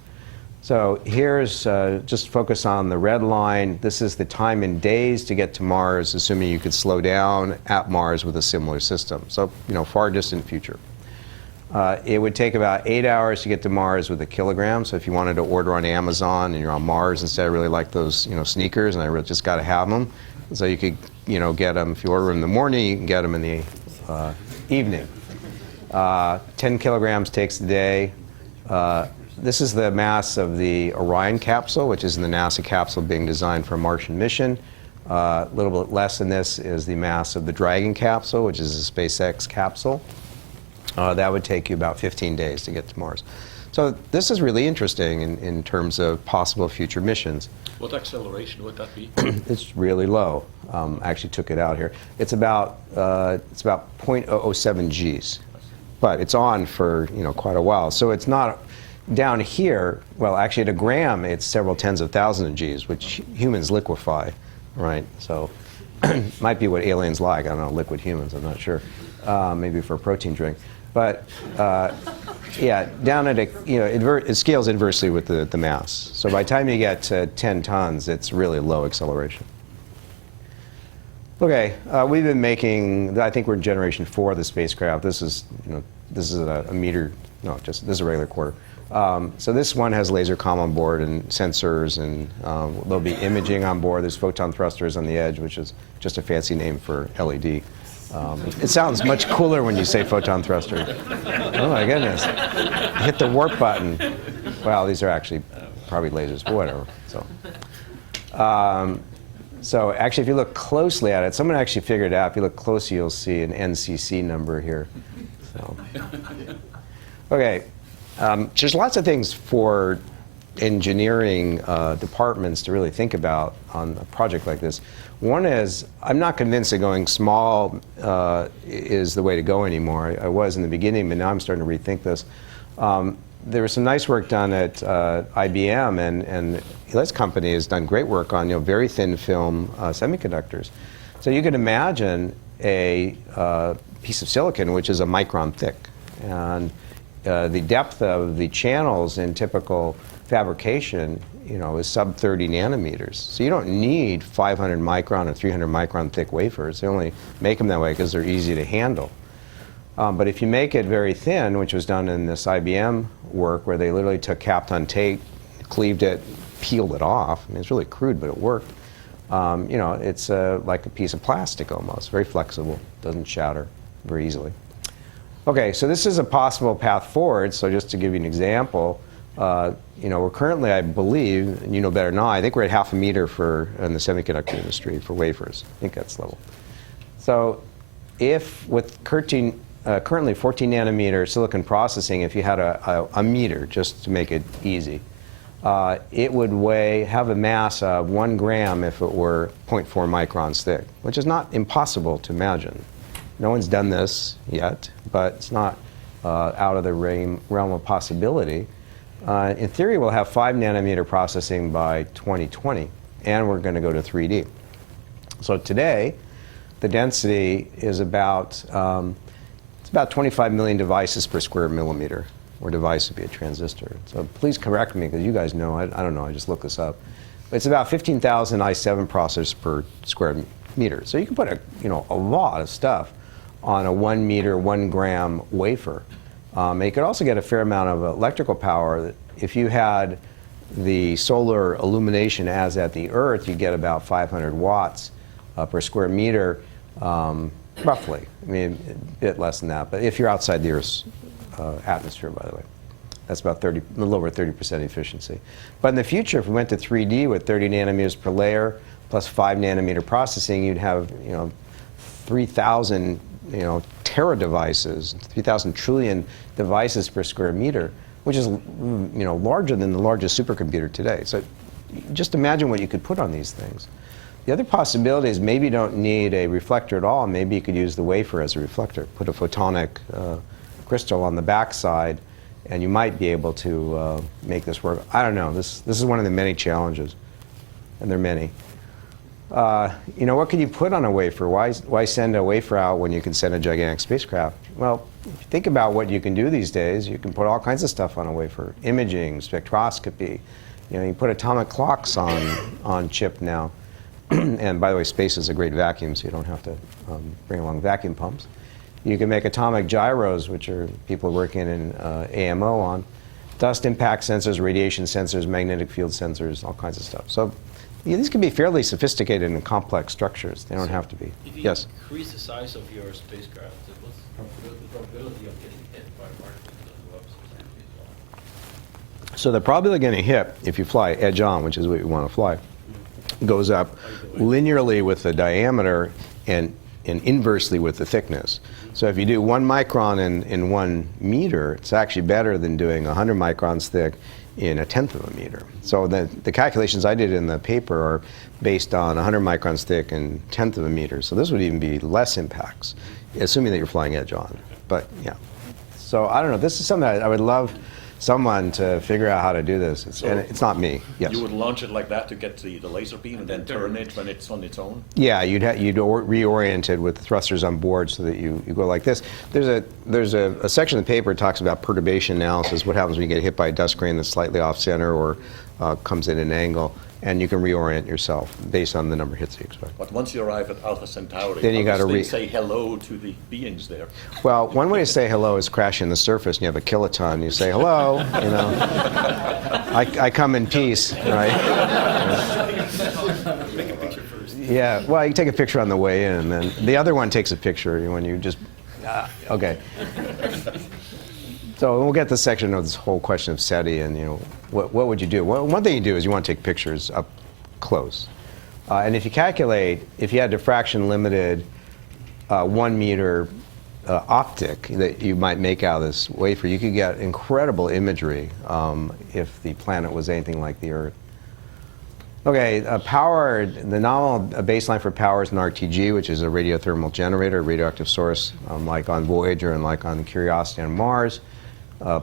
So here's just focus on the red line. This is the time in days to get to Mars, assuming you could slow down at Mars with a similar system. So, far distant future. It would take about 8 hours to get to Mars with a kilogram. So if you wanted to order on Amazon and you're on Mars and say, I really like those, sneakers and I really just got to have them. So you could, get them. If you order them in the morning, you can get them in the evening. 10 kilograms takes a day. This is the mass of the Orion capsule, which is in the NASA capsule being designed for a Martian mission. A little bit less than this is the mass of the Dragon capsule, which is a SpaceX capsule. That would take you about 15 days to get to Mars. So this is really interesting in terms of possible future missions. What acceleration would that be? It's really low. I actually took it out here. It's about 0.007 Gs, but it's on for quite a while. So it's not down here. Well, actually, at a gram, it's several tens of thousands of Gs, which humans liquefy, right? So might be what aliens like. I don't know, liquid humans. I'm not sure. Maybe for a protein drink. But Yeah, down at a, it scales inversely with the mass. So by the time you get to 10 tons, it's really low acceleration. Okay, we've been making, I think we're in generation 4 of the spacecraft. This is, this is a meter, no, this is a regular quarter. So this one has laser comm on board and sensors, and there'll be imaging on board. There's photon thrusters on the edge, which is just a fancy name for LED. It sounds much cooler when you say photon thruster. Oh my goodness. Hit the warp button. Well, these are actually probably lasers, but whatever. So actually, if you look closely at it, someone actually figured it out. If you look closely, you'll see an NCC number here. So. Okay. There's lots of things for engineering departments to really think about on a project like this. One is, I'm not convinced that going small is the way to go anymore. I was in the beginning, but now I'm starting to rethink this. There was some nice work done at IBM, and Eli's company has done great work on very thin film semiconductors. So you can imagine a piece of silicon which is a micron thick, and the depth of the channels in typical fabrication, is sub 30 nanometers. So you don't need 500 micron or 300 micron thick wafers. They only make them that way because they're easy to handle. But if you make it very thin, which was done in this IBM work, where they literally took Kapton tape, cleaved it, peeled it off. I mean, it's really crude, but it worked. It's like a piece of plastic almost, very flexible, doesn't shatter very easily. Okay, so this is a possible path forward. So just to give you an example, we're currently, I believe, and you know better than I think we're at 0.5 meter in the semiconductor industry for wafers. I think that's level. So if with currently 14 nanometer silicon processing, if you had a meter, just to make it easy, it would have a mass of 1 gram if it were 0.4 microns thick, which is not impossible to imagine. No one's done this yet, but it's not out of the realm of possibility. In theory, we'll have 5 nanometer processing by 2020, and we're going to go to 3D. So today, the density is about 25 million devices per square millimeter, or device would be a transistor. So please correct me, because you guys know, I don't know, I just looked this up. But it's about 15,000 i7 processors per square meter. So you can put a lot of stuff on a 1 meter, 1 gram wafer. You could also get a fair amount of electrical power. If you had the solar illumination as at the Earth, you get about 500 watts per square meter, roughly. I mean, a bit less than that, but if you're outside the Earth's atmosphere, by the way. That's about a little over 30% efficiency. But in the future, if we went to 3D with 30 nanometers per layer, plus 5 nanometer processing, you'd have 3,000 tera devices, 3,000 trillion devices per square meter, which is larger than the largest supercomputer today. So just imagine what you could put on these things. The other possibility is maybe you don't need a reflector at all. Maybe you could use the wafer as a reflector. Put a photonic crystal on the backside, and you might be able to make this work. I don't know. This is one of the many challenges, and there are many. What can you put on a wafer? Why send a wafer out when you can send a gigantic spacecraft? Well, if you think about what you can do these days, you can put all kinds of stuff on a wafer. Imaging, spectroscopy. You put atomic clocks on chip now. And by the way, space is a great vacuum, so you don't have to bring along vacuum pumps. You can make atomic gyros, which are people working in AMO on. Dust impact sensors, radiation sensors, magnetic field sensors, all kinds of stuff. So these can be fairly sophisticated and complex structures. They don't have to be. If you Yes. increase the size of your spacecraft, what's the probability of getting hit by particles that go up substantially as well? So the probability of getting hit, if you fly edge on, which is what you want to fly, goes up linearly with the diameter and inversely with the thickness. So if you do 1 micron in 1 meter, it's actually better than doing 100 microns thick in 1/10 of a meter. So the calculations I did in the paper are based on 100 microns thick and 1/10 of a meter. So this would even be less impacts, assuming that you're flying edge on. But yeah. So I don't know. This is something I would love someone to figure out how to do this. And it's not me. Yes. You would launch it like that to get the laser beam and then turn it when it's on its own? Yeah, you'd reorient it with thrusters on board so that you go like this. There's a section of the paper that talks about perturbation analysis, what happens when you get hit by a dust grain that's slightly off center or comes in an angle, and you can reorient yourself based on the number of hits you expect. But once you arrive at Alpha Centauri, Then you how gotta does it say hello to the beings there? Well, one way to say hello is crashing the surface, and you have a kiloton. You say hello, you know. I come in peace, right? Make a picture first. Yeah. Well, you take a picture on the way in, and then the other one takes a picture when you just. Okay. So we'll get to the section of this whole question of SETI and, you know, what would you do? Well, one thing you do is you want to take pictures up close. And if you calculate, if you had diffraction limited 1 meter optic that you might make out of this wafer, you could get incredible imagery if the planet was anything like the Earth. Okay, power, the nominal baseline for power is an RTG, which is a radiothermal generator, a radioactive source, like on Voyager and like on Curiosity on Mars.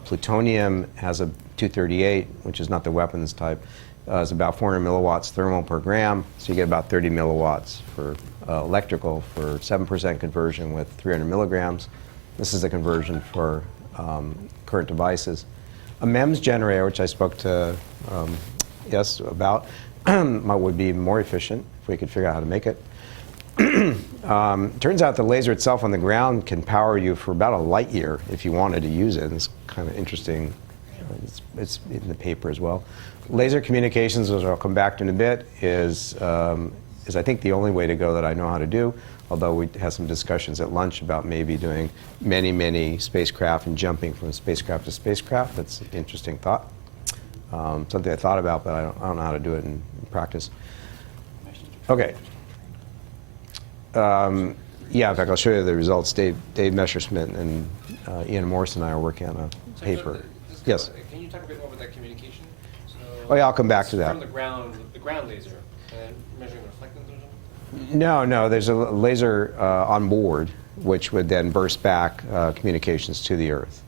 Plutonium has a 238, which is not the weapons type. It's about 400 milliwatts thermal per gram, so you get about 30 milliwatts for electrical for 7% conversion with 300 milligrams. This is the conversion for current devices. A MEMS generator, which I spoke to yes about, would be more efficient if we could figure out how to make it. Turns out the laser itself on the ground can power you for about a light year if you wanted to use it. And it's kind of interesting. It's in the paper as well. Laser communications, which I'll come back to in a bit, is I think the only way to go that I know how to do. Although we had some discussions at lunch about maybe doing many spacecraft and jumping from spacecraft to spacecraft. That's an interesting thought. Something I thought about, but I don't know how to do it in practice. Okay. Yeah, in fact, I'll show you the results. Dave Messerschmidt and Ian Morse and I are working on a paper. Yes. Can you talk a bit more about that communication? So Oh, yeah, I'll come back to that. From the ground laser, and measuring reflectance or something? No, there's a laser on board, which would then burst back communications to the Earth.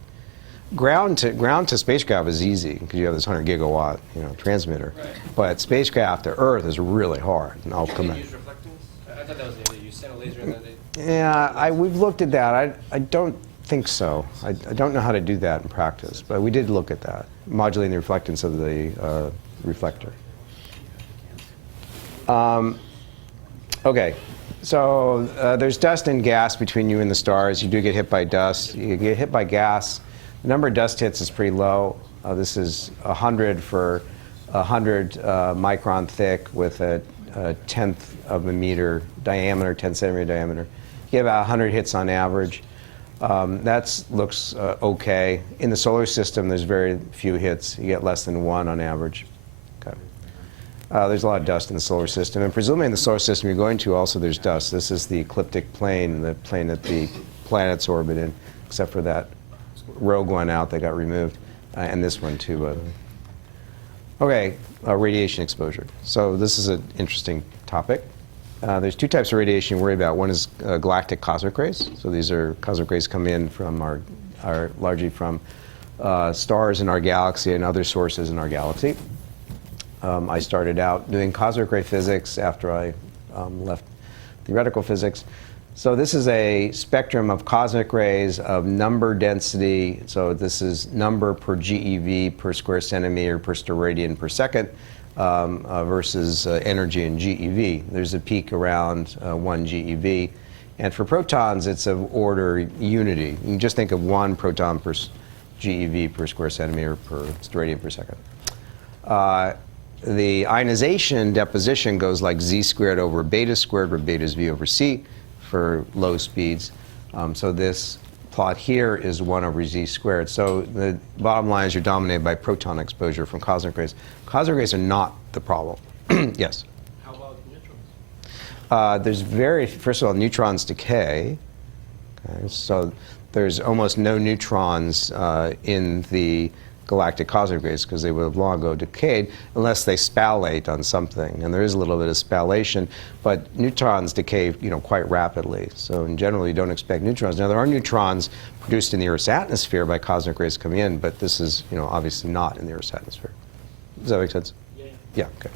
Ground to spacecraft is easy because you have this 100 gigawatt transmitter. Right. But spacecraft to Earth is really hard, and I'll come Can you back. use reflectance? I thought that was the idea. You send a laser and then they... Yeah, we've looked at that. I don't think so. I don't know how to do that in practice, but we did look at that, modulating the reflectance of the reflector. Okay, so there's dust and gas between you and the stars. You do get hit by dust. You get hit by gas. The number of dust hits is pretty low. This is 100 for 100 micron thick with a 1/10 of a meter diameter, 10 centimeter diameter. You get about 100 hits on average. That looks okay. In the solar system, there's very few hits. You get less than 1 on average. Okay. There's a lot of dust in the solar system. And presumably in the solar system you're going to also there's dust. This is the ecliptic plane, the plane that the planets orbit in, except for that rogue one out that got removed, and this one too, by the way. Okay, radiation exposure. So this is an interesting topic. There's two types of radiation you worry about. One is galactic cosmic rays. So these are cosmic rays come in from are largely from stars in our galaxy and other sources in our galaxy. I started out doing cosmic ray physics after I left theoretical physics. So this is a spectrum of cosmic rays of number density. So this is number per GeV per square centimeter per steradian per second versus energy in GeV. There's a peak around 1 GeV. And for protons, it's of order unity. You can just think of 1 proton per GeV per square centimeter per steradian per second. The ionization deposition goes like z squared over beta squared, where beta is v over c for low speeds. So this plot here is 1 over z squared. So the bottom line is you're dominated by proton exposure from cosmic rays. Cosmic rays are not the problem. Yes? How about neutrons? First of all, neutrons decay. Okay, so there's almost no neutrons in the galactic cosmic rays because they would have long ago decayed unless they spallate on something. And there is a little bit of spallation, but neutrons decay, quite rapidly. So in general, you don't expect neutrons. Now, there are neutrons produced in the Earth's atmosphere by cosmic rays coming in, but this is, obviously not in the Earth's atmosphere. Does that make sense? Yeah. Yeah, okay.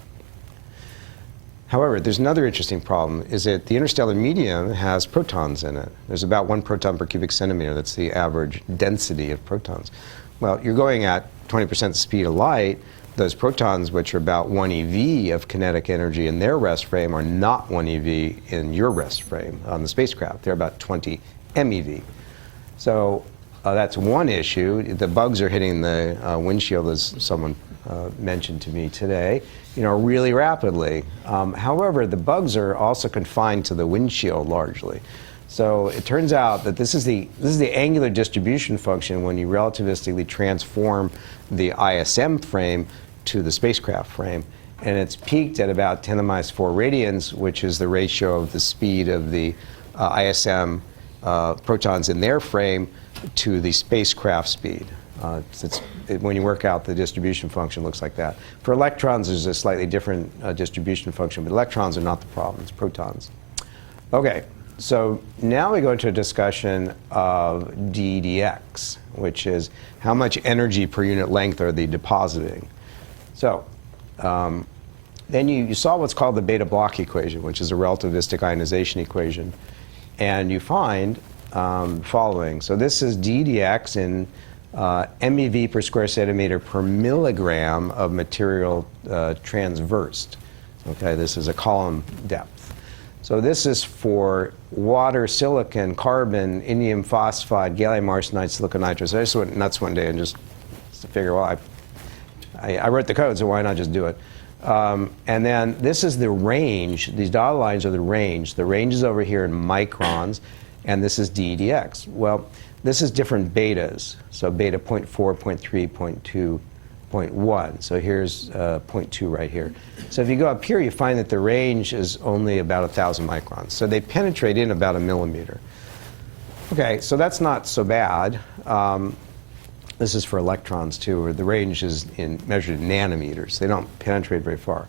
However, there's another interesting problem, is that the interstellar medium has protons in it. There's about 1 proton per cubic centimeter. That's the average density of protons. Well, you're going at 20% the speed of light. Those protons, which are about 1 eV of kinetic energy in their rest frame, are not 1 EV in your rest frame on the spacecraft. They're about 20 MeV. So that's one issue. The bugs are hitting the windshield, as someone mentioned to me today, really rapidly. However, the bugs are also confined to the windshield largely. So it turns out that this is the angular distribution function when you relativistically transform the ISM frame to the spacecraft frame. And it's peaked at about 10 to the minus 4 radians, which is the ratio of the speed of the ISM protons in their frame to the spacecraft speed. When you work out the distribution function, it looks like that. For electrons, there's a slightly different distribution function, but electrons are not the problem, it's protons. Okay, so now we go to a discussion of DDX, which is how much energy per unit length are they depositing. So then you saw what's called the Bethe-Bloch equation, which is a relativistic ionization equation. And you find following. So this is DDX in MeV per square centimeter per milligram of material transversed. Okay, this is a column depth. So this is for water, silicon, carbon, indium phosphide, gallium arsenide, silicon nitride. So I just went nuts one day and just to figure, well, I wrote the code, so why not just do it? And then this is the range. These dotted lines are the range. The range is over here in microns, and this is DDX. Well, this is different betas. So beta 0.4, 0.3, 0.2, 0.1. So here's 0.2 right here. So if you go up here, you find that the range is only about 1,000 microns. So they penetrate in about 1 millimeter. Okay, so that's not so bad. This is for electrons, too, where the range is measured in nanometers. They don't penetrate very far.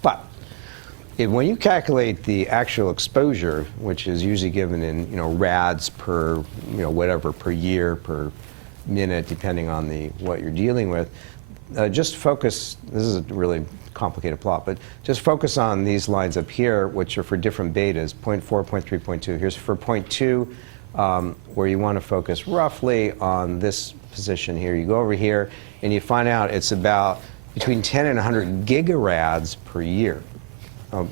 But when you calculate the actual exposure, which is usually given in rads per whatever per year per minute, depending on what you're dealing with, just focus. This is a really complicated plot, but just focus on these lines up here, which are for different betas: 0.4, 0.3, 0.2. Here's for 0.2, where you want to focus roughly on this position here. You go over here, and you find out it's about between 10 and 100 gigarads per year.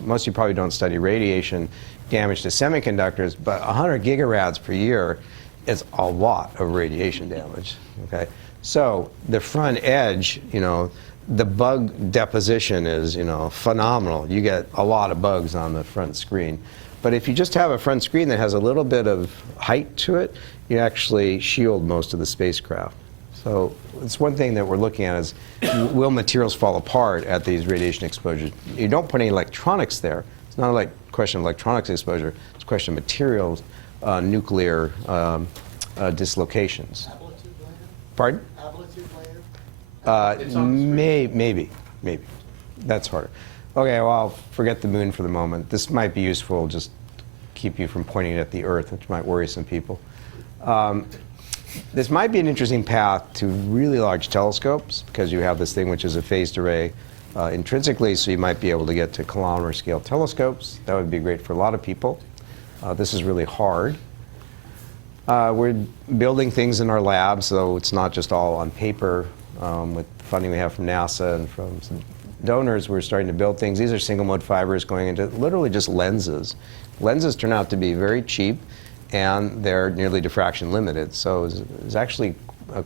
Most of you probably don't study radiation damage to semiconductors, but 100 gigarads per year is a lot of radiation damage. Okay, so the front edge, the bug deposition is phenomenal. You get a lot of bugs on the front screen. But if you just have a front screen that has a little bit of height to it, you actually shield most of the spacecraft. So it's one thing that we're looking at is, will materials fall apart at these radiation exposures? You don't put any electronics there. It's not a question of electronics exposure. It's a question of materials, nuclear dislocations. Amplitude layer? Pardon? Amplitude layer? Maybe. That's harder. Okay, well, I'll forget the moon for the moment. This might be useful, just keep you from pointing it at the Earth, which might worry some people. This might be an interesting path to really large telescopes, because you have this thing which is a phased array intrinsically, so you might be able to get to kilometer scale telescopes. That would be great for a lot of people. This is really hard. We're building things in our lab, so it's not just all on paper. With funding we have from NASA and from some donors, we're starting to build things. These are single mode fibers going into literally just lenses. Lenses turn out to be very cheap, and they're nearly diffraction limited. So it's actually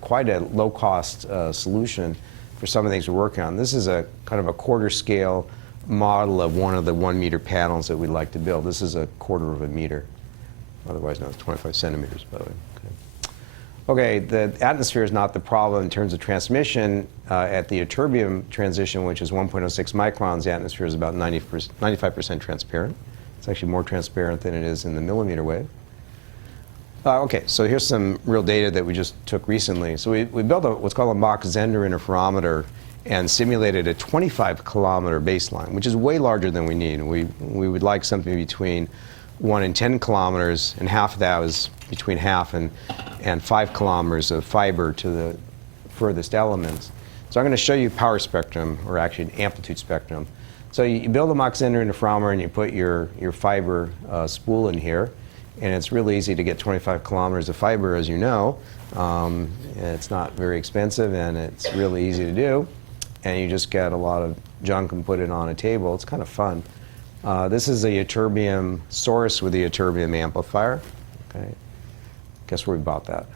quite a low-cost solution for some of the things we're working on. This is a kind of a quarter scale model of one of the 1 meter panels that we'd like to build. This is a quarter of a meter. Otherwise known as 25 centimeters, by the way. Okay, the atmosphere is not the problem in terms of transmission. At the ytterbium transition, which is 1.06 microns, the atmosphere is about 95% transparent. It's actually more transparent than it is in the millimeter wave. Okay, so here's some real data that we just took recently. So we built what's called a Mach-Zehnder interferometer and simulated a 25-kilometer baseline, which is way larger than we need. We would like something between 1 and 10 kilometers, and half of that was between half and 5 kilometers of fiber to the furthest elements. So I'm going to show you power spectrum, or actually an amplitude spectrum. So you build a Mach-Zehnder interferometer and you put your fiber spool in here. And it's really easy to get 25 kilometers of fiber, as you know. And it's not very expensive, and it's really easy to do. And you just get a lot of junk and put it on a table. It's kind of fun. This is a ytterbium source with a ytterbium amplifier. Okay. Guess where we bought that?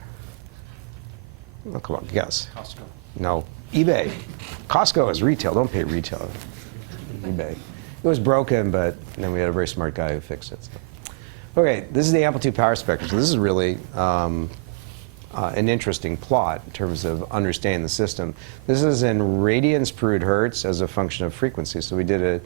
Oh, come on, guess. Costco. No, eBay. Costco is retail. Don't pay retail. eBay. It was broken, but then we had a very smart guy who fixed it. So. Okay, this is the amplitude power spectrum. So this is really an interesting plot in terms of understanding the system. This is in radians per root hertz as a function of frequency. So we did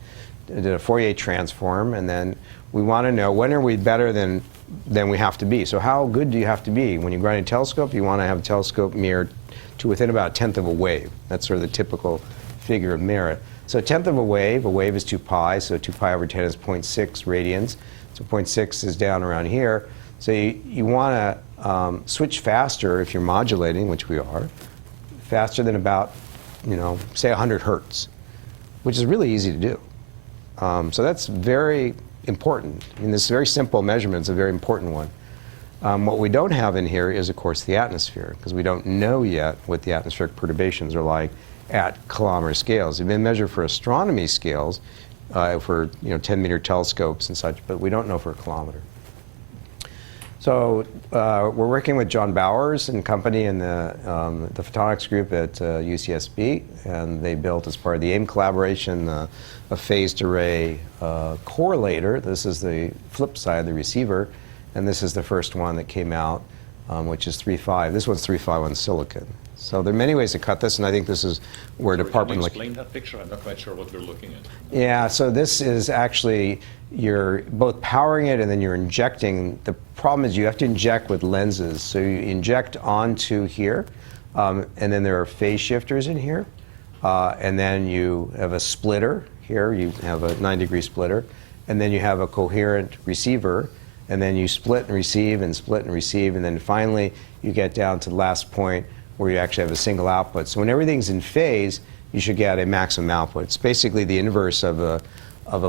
a Fourier transform, and then we want to know when are we better than we have to be. So how good do you have to be? When you run a telescope, you want to have a telescope mirrred to within about a tenth of a wave. That's sort of the typical figure of merit. So a tenth of a wave is 2 pi, so 2 pi over 10 is 0.6 radians. So 0.6 is down around here. So you want to switch faster if you're modulating, which we are, faster than about, say 100 hertz, which is really easy to do. So that's very important. I mean, this very simple measurement is a very important one. What we don't have in here is, of course, the atmosphere, because we don't know yet what the atmospheric perturbations are like at kilometer scales. They've been measured for astronomy scales, for 10-meter telescopes and such, but we don't know for a kilometer. So we're working with John Bowers and company in the Photonics group at UCSB, and they built, as part of the AIM collaboration, a phased array correlator. This is the flip side of the receiver, and this is the first one that came out, which is 3.5. This one's 3.5 on silicon. So there are many ways to cut this, and I think this is where department... Can you explain that picture? I'm not quite sure what we're looking at. Yeah, so this is actually, you're both powering it and then you're injecting. The problem is you have to inject with lenses. So you inject onto here, and then there are phase shifters in here. And then you have a splitter here. You have a 9-degree splitter. And then you have a coherent receiver. And then you split and receive and split and receive. And then finally, you get down to the last point where you actually have a single output. So when everything's in phase, you should get a maximum output. It's basically the inverse of a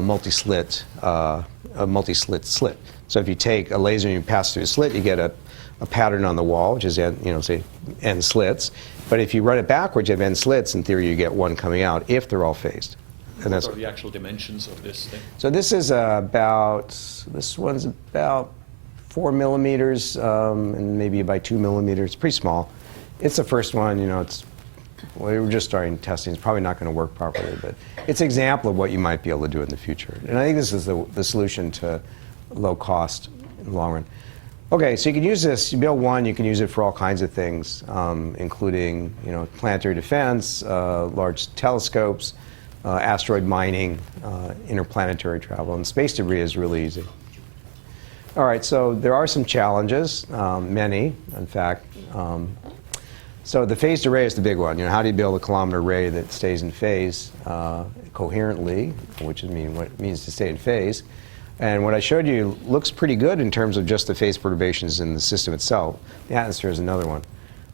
multi-slit slit. So if you take a laser and you pass through a slit, you get a pattern on the wall, which is say n slits. But if you run it backwards, you have n slits. In theory, you get one coming out if they're all phased. And What are the actual dimensions of this thing? So this one's about 4 millimeters, and maybe by 2 millimeters. Pretty small. It's the first one. We're just starting testing. It's probably not going to work properly, but it's an example of what you might be able to do in the future. And I think this is the solution to low cost in the long run. Okay, so you can use this. You build one. You can use it for all kinds of things, including planetary defense, large telescopes, asteroid mining, interplanetary travel, and space debris is really easy. All right, so there are some challenges, many, in fact. So the phased array is the big one. How do you build a kilometer array that stays in phase coherently, which is what it means to stay in phase. And what I showed you looks pretty good in terms of just the phase perturbations in the system itself. The atmosphere is another one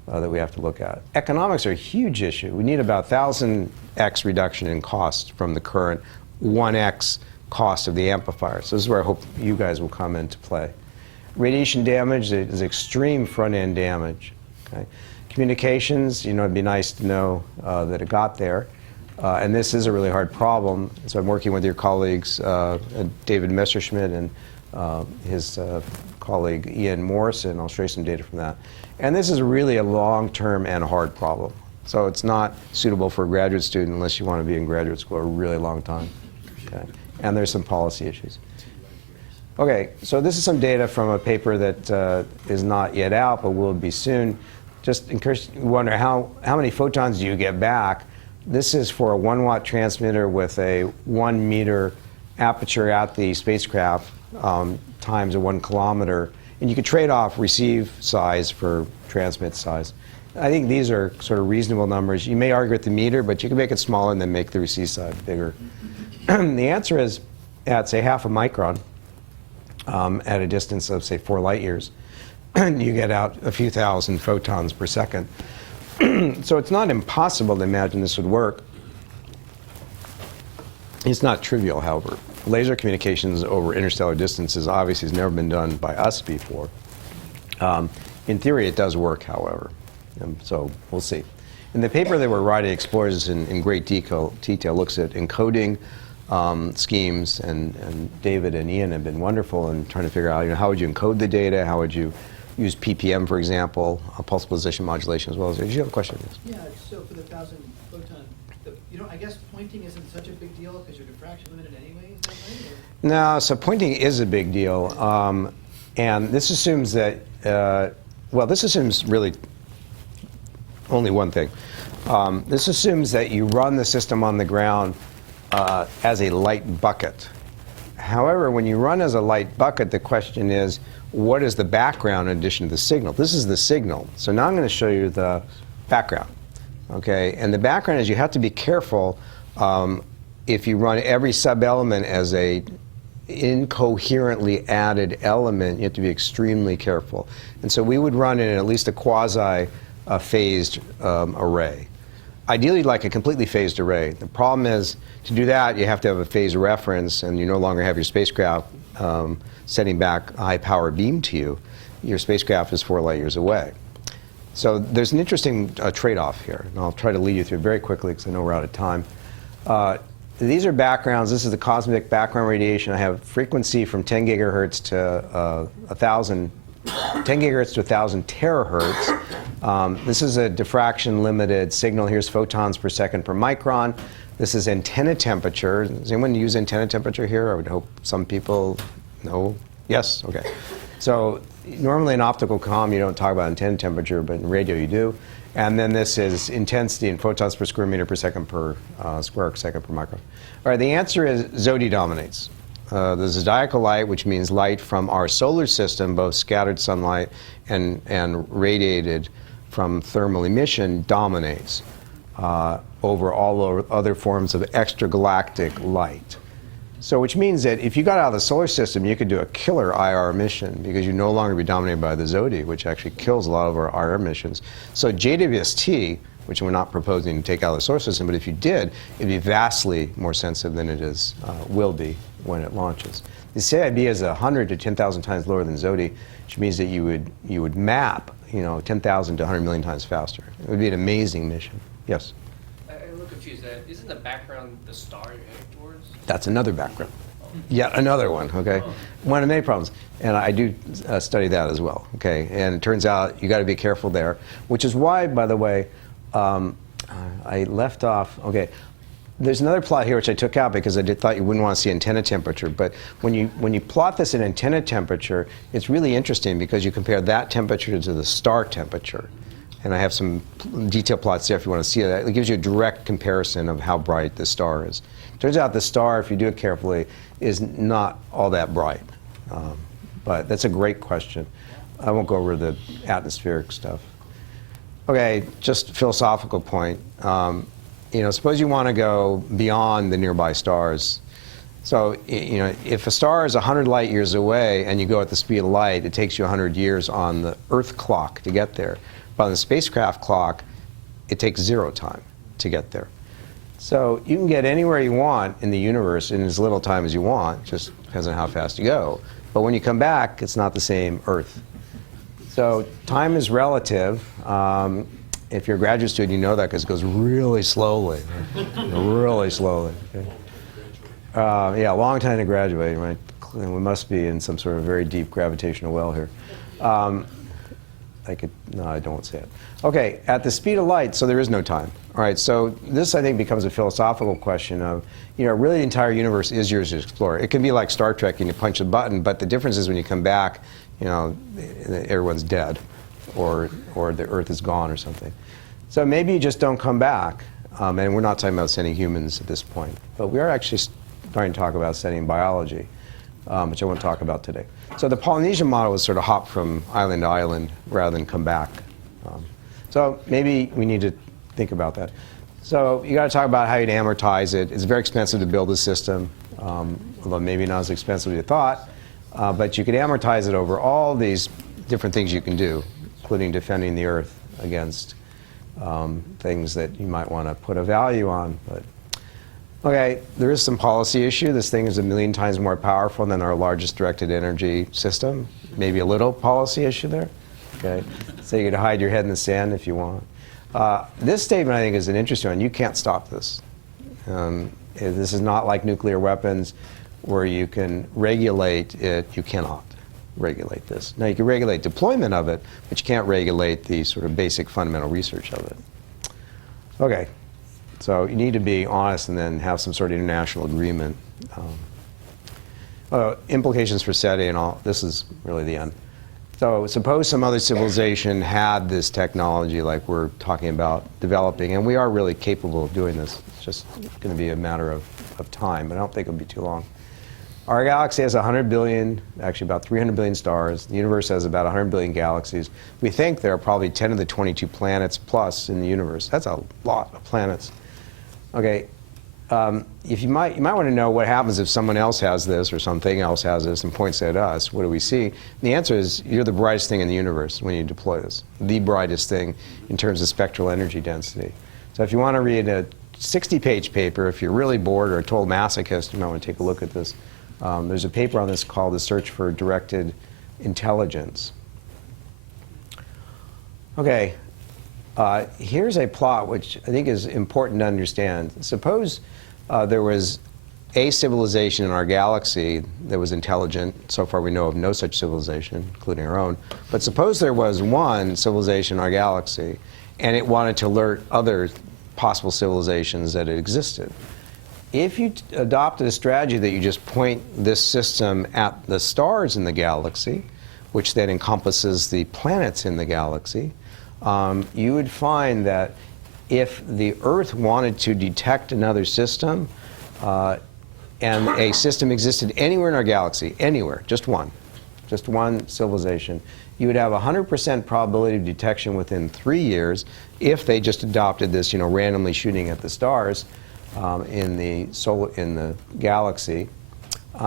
that we have to look at. Economics are a huge issue. We need about 1,000x reduction in cost from the current 1x cost of the amplifier. So this is where I hope you guys will come into play. Radiation damage is extreme front-end damage. Okay? Communications, it'd be nice to know that it got there. And this is a really hard problem. So I'm working with your colleagues, David Messerschmidt and his colleague Ian Morrison. I'll show you some data from that. And this is really a long-term and hard problem. So it's not suitable for a graduate student unless you want to be in graduate school a really long time. Okay? And there's some policy issues. Okay, so this is some data from a paper that is not yet out, but will be soon. Just in case you wonder how many photons do you get back. This is for a 1-watt transmitter with a 1-meter aperture at the spacecraft times a 1 kilometer And you could trade off receive size for transmit size. I think these are sort of reasonable numbers. You may argue with the meter, but you can make it smaller and then make the receive size bigger. The answer is at, say, half a micron, at a distance of, say, 4 light years, you get out a few thousand photons per second. So it's not impossible to imagine this would work. It's not trivial, however. Laser communications over interstellar distances obviously has never been done by us before. In theory, it does work, however. So we'll see. And the paper that we're writing explores in great detail, looks at encoding schemes, and David and Ian have been wonderful in trying to figure out, how would you encode the data, how would you use PPM, for example, pulse position modulation as well. Did you have a question? Yeah, so for the 1,000 photon, I guess pointing isn't such a big deal because you're diffraction limited anyway, is that right? No, so pointing is a big deal. And this assumes that, this assumes really only one thing. This assumes that you run the system on the ground as a light bucket. However, when you run as a light bucket, the question is, what is the background in addition to the signal? This is the signal. So now I'm going to show you the background. Okay, and the background is you have to be careful if you run every sub-element as a incoherently added element, you have to be extremely careful. And so we would run in at least a quasi-phased array. Ideally, like a completely phased array. The problem is, to do that, you have to have a phase reference, and you no longer have your spacecraft sending back a high-power beam to you. Your spacecraft is 4 light years away. So there's an interesting trade-off here, and I'll try to lead you through it very quickly because I know we're out of time. These are backgrounds. This is the cosmic background radiation. I have frequency from 10 gigahertz to 10 gigahertz to 1,000 terahertz. This is a diffraction-limited signal. Here's photons per second per micron. This is antenna temperature. Does anyone use antenna temperature here? I would hope some people know. Yes? Okay. So normally in optical comm, you don't talk about antenna temperature, but in radio you do. And then this is intensity in photons per square meter per second per square arc second per micron. All right, the answer is ZODI dominates. The zodiacal light, which means light from our solar system, both scattered sunlight and radiated from thermal emission, dominates over all other forms of extragalactic light. So which means that if you got out of the solar system, you could do a killer IR mission because you'd no longer be dominated by the ZODI, which actually kills a lot of our IR missions. So JWST, which we're not proposing to take out of the solar system, but if you did, it'd be vastly more sensitive than it is, will be when it launches. The CIB is 100 to 10,000 times lower than ZODI, which means that you would map 10,000 to 100 million times faster. It would be an amazing mission. Yes? I'm a little confused. Isn't the background the star you're heading towards? That's another background. Yet another one, okay? One of many problems. And I do study that as well, okay? And it turns out you got to be careful there, which is why, by the way, I left off, okay, there's another plot here which I took out because I thought you wouldn't want to see antenna temperature. But when you plot this in antenna temperature, it's really interesting because you compare that temperature to the star temperature. And I have some detailed plots there if you want to see that. It gives you a direct comparison of how bright the star is. Turns out the star, if you do it carefully, is not all that bright. But that's a great question. I won't go over the atmospheric stuff. Okay, just a philosophical point. Suppose you want to go beyond the nearby stars. So, if a star is 100 light years away and you go at the speed of light, it takes you 100 years on the Earth clock to get there. But on the spacecraft clock, it takes 0 time to get there. So you can get anywhere you want in the universe in as little time as you want, just depends on how fast you go. But when you come back, it's not the same Earth. So time is relative. If you're a graduate student, you know that because it goes really slowly, really slowly. Okay? Yeah, a long time to graduate, right? We must be in some sort of very deep gravitational well here. No, I don't say it. Okay, at the speed of light, so there is no time. All right, so this, I think, becomes a philosophical question of, really the entire universe is yours to explore. It can be like Star Trek and you punch a button, but the difference is when you come back, everyone's dead or the Earth is gone or something. So maybe you just don't come back. And we're not talking about sending humans at this point. But we are actually starting to talk about studying biology. which I won't talk about today. So the Polynesian model was sort of hop from island to island rather than come back. So maybe we need to think about that. So you got to talk about how you'd amortize it. It's very expensive to build a system, although maybe not as expensive as you thought. But you could amortize it over all these different things you can do, including defending the Earth against things that you might want to put a value on. But okay, there is some policy issue. This thing is 1,000,000 times more powerful than our largest directed energy system. Maybe a little policy issue there. Okay, so you could hide your head in the sand if you want. This statement, I think, is an interesting one. You can't stop this. This is not like nuclear weapons where you can regulate it. You cannot regulate this. Now, you can regulate deployment of it, but you can't regulate the sort of basic fundamental research of it. Okay, so you need to be honest and then have some sort of international agreement. Implications for SETI and all. This is really the end. So suppose some other civilization had this technology like we're talking about developing, and we are really capable of doing this. It's just going to be a matter of time, but I don't think it'll be too long. Our galaxy has 100 billion, actually about 300 billion stars. The universe has about 100 billion galaxies. We think there are probably 10 to the 22 planets plus in the universe. That's a lot of planets. Okay, if you might want to know what happens if someone else has this or something else has this and points at us. What do we see? And the answer is you're the brightest thing in the universe when you deploy this. The brightest thing in terms of spectral energy density. So if you want to read a 60-page paper, if you're really bored or a total masochist, you might want to take a look at this. There's a paper on this called The Search for Directed Intelligence. Okay, here's a plot which I think is important to understand. Suppose there was a civilization in our galaxy that was intelligent. So far we know of no such civilization, including our own. But suppose there was one civilization in our galaxy, and it wanted to alert other possible civilizations that it existed. If you adopted a strategy that you just point this system at the stars in the galaxy, which then encompasses the planets in the galaxy, you would find that if the Earth wanted to detect another system, and a system existed anywhere in our galaxy, anywhere, just one civilization, you would have 100% probability of detection within 3 years if they just adopted this, randomly shooting at the stars in the galaxy,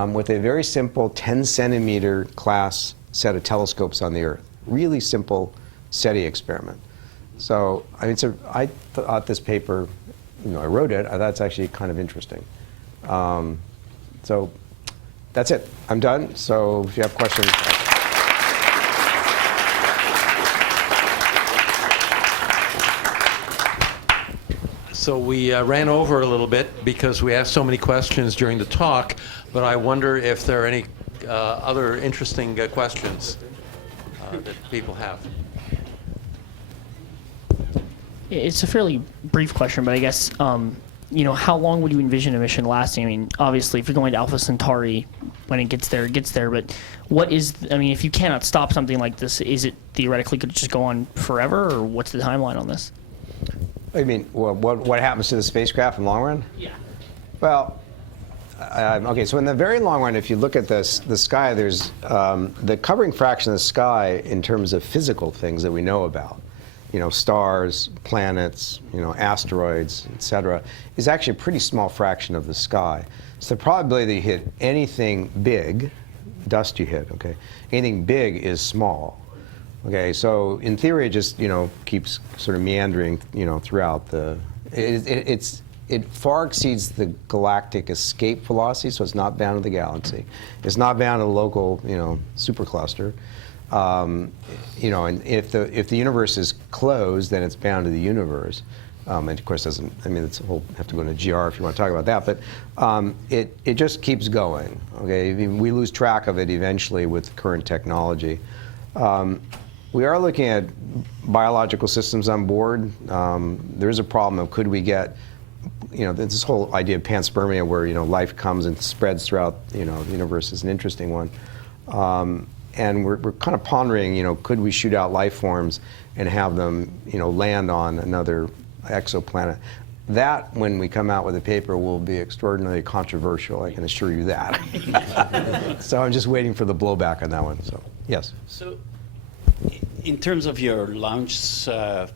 with a very simple 10-centimeter class set of telescopes on the Earth. Really simple SETI experiment. So I thought this paper, I wrote it. I thought it's actually kind of interesting. So that's it. I'm done. So if you have questions. So we ran over a little bit because we asked so many questions during the talk, but I wonder if there are any other interesting questions that people have. It's a fairly brief question, but I guess, how long would you envision a mission lasting? I mean, obviously, if you're going to Alpha Centauri, when it gets there, but if you cannot stop something like this, is it theoretically could it just go on forever, or what's the timeline on this? I mean, what happens to the spacecraft in the long run? Yeah. Well, okay, so in the very long run, if you look at the sky, there's the covering fraction of the sky in terms of physical things that we know about. Stars, planets, asteroids, etc., is actually a pretty small fraction of the sky. So the probability that you hit anything big, dust you hit, okay, anything big is small. Okay, so in theory, it just keeps sort of meandering, throughout the. It far exceeds the galactic escape velocity, so it's not bound to the galaxy. It's not bound to the local, supercluster. And if the universe is closed, then it's bound to the universe. And of course, it's a whole have to go into GR if you want to talk about that. But it just keeps going. Okay, we lose track of it eventually with current technology. We are looking at biological systems on board. There's a problem of could we get, this whole idea of panspermia where, life comes and spreads throughout, the universe is an interesting one. And we're kind of pondering, could we shoot out life forms and have them, land on another exoplanet? That, when we come out with a paper, will be extraordinarily controversial, I can assure you that. So I'm just waiting for the blowback on that one, so, yes. So, in terms of your launch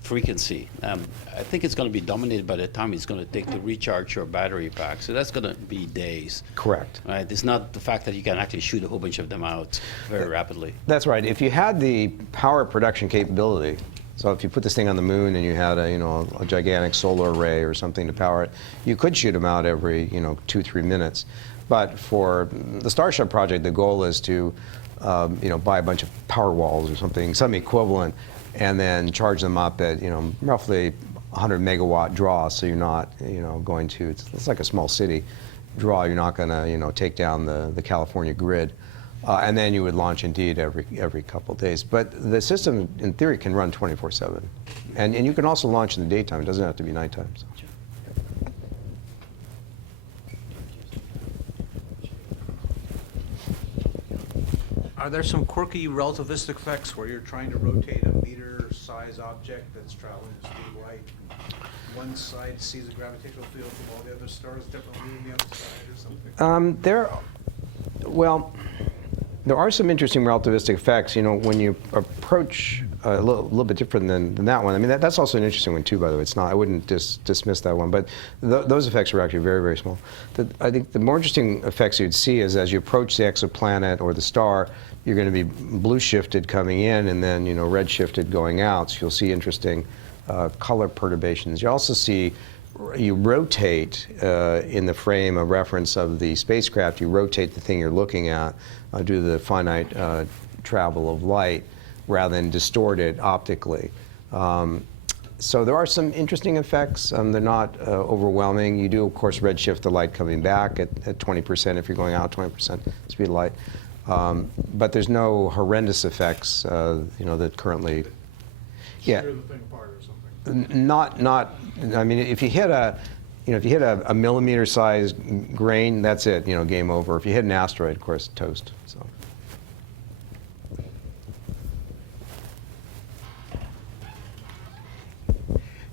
frequency, I think it's going to be dominated by the time it's going to take to recharge your battery pack. So that's going to be days. Correct. Right? It's not the fact that you can actually shoot a whole bunch of them out very rapidly. That's right. If you had the power production capability, so if you put this thing on the moon and you had a gigantic solar array or something to power it, you could shoot them out every 2-3 minutes. But for the Starship project, the goal is to buy a bunch of power walls or something, some equivalent, and then charge them up at roughly 100 megawatt draw. So you're not going to, it's like a small city draw. You're not going to take down the California grid. And then you would launch indeed every couple of days. But the system, in theory, can run 24/7. And you can also launch in the daytime. It doesn't have to be nighttime. So. Are there some quirky relativistic effects where you're trying to rotate a meter-sized object that's traveling at speed of light? One side sees a gravitational field from all the other stars differently than the other side or something? There are some interesting relativistic effects. When you approach a little bit different than that one. I mean, that's also an interesting one too, by the way. It's not. I wouldn't dismiss that one, but those effects are actually very, very small. I think the more interesting effects you'd see is as you approach the exoplanet or the star, you're going to be blue shifted coming in, and then red shifted going out. So you'll see interesting color perturbations. You also see. You rotate in the frame of reference of the spacecraft. You rotate the thing you're looking at due to the finite travel of light, rather than distort it optically. So there are some interesting effects. They're not overwhelming. You do, of course, redshift the light coming back at 20% if you're going out 20% speed of light. But there's no horrendous effects, that currently. Yeah. Tear the thing apart or something? Not. I mean, if you hit a millimeter-sized grain, that's it. Game over. If you hit an asteroid, of course, toast. So.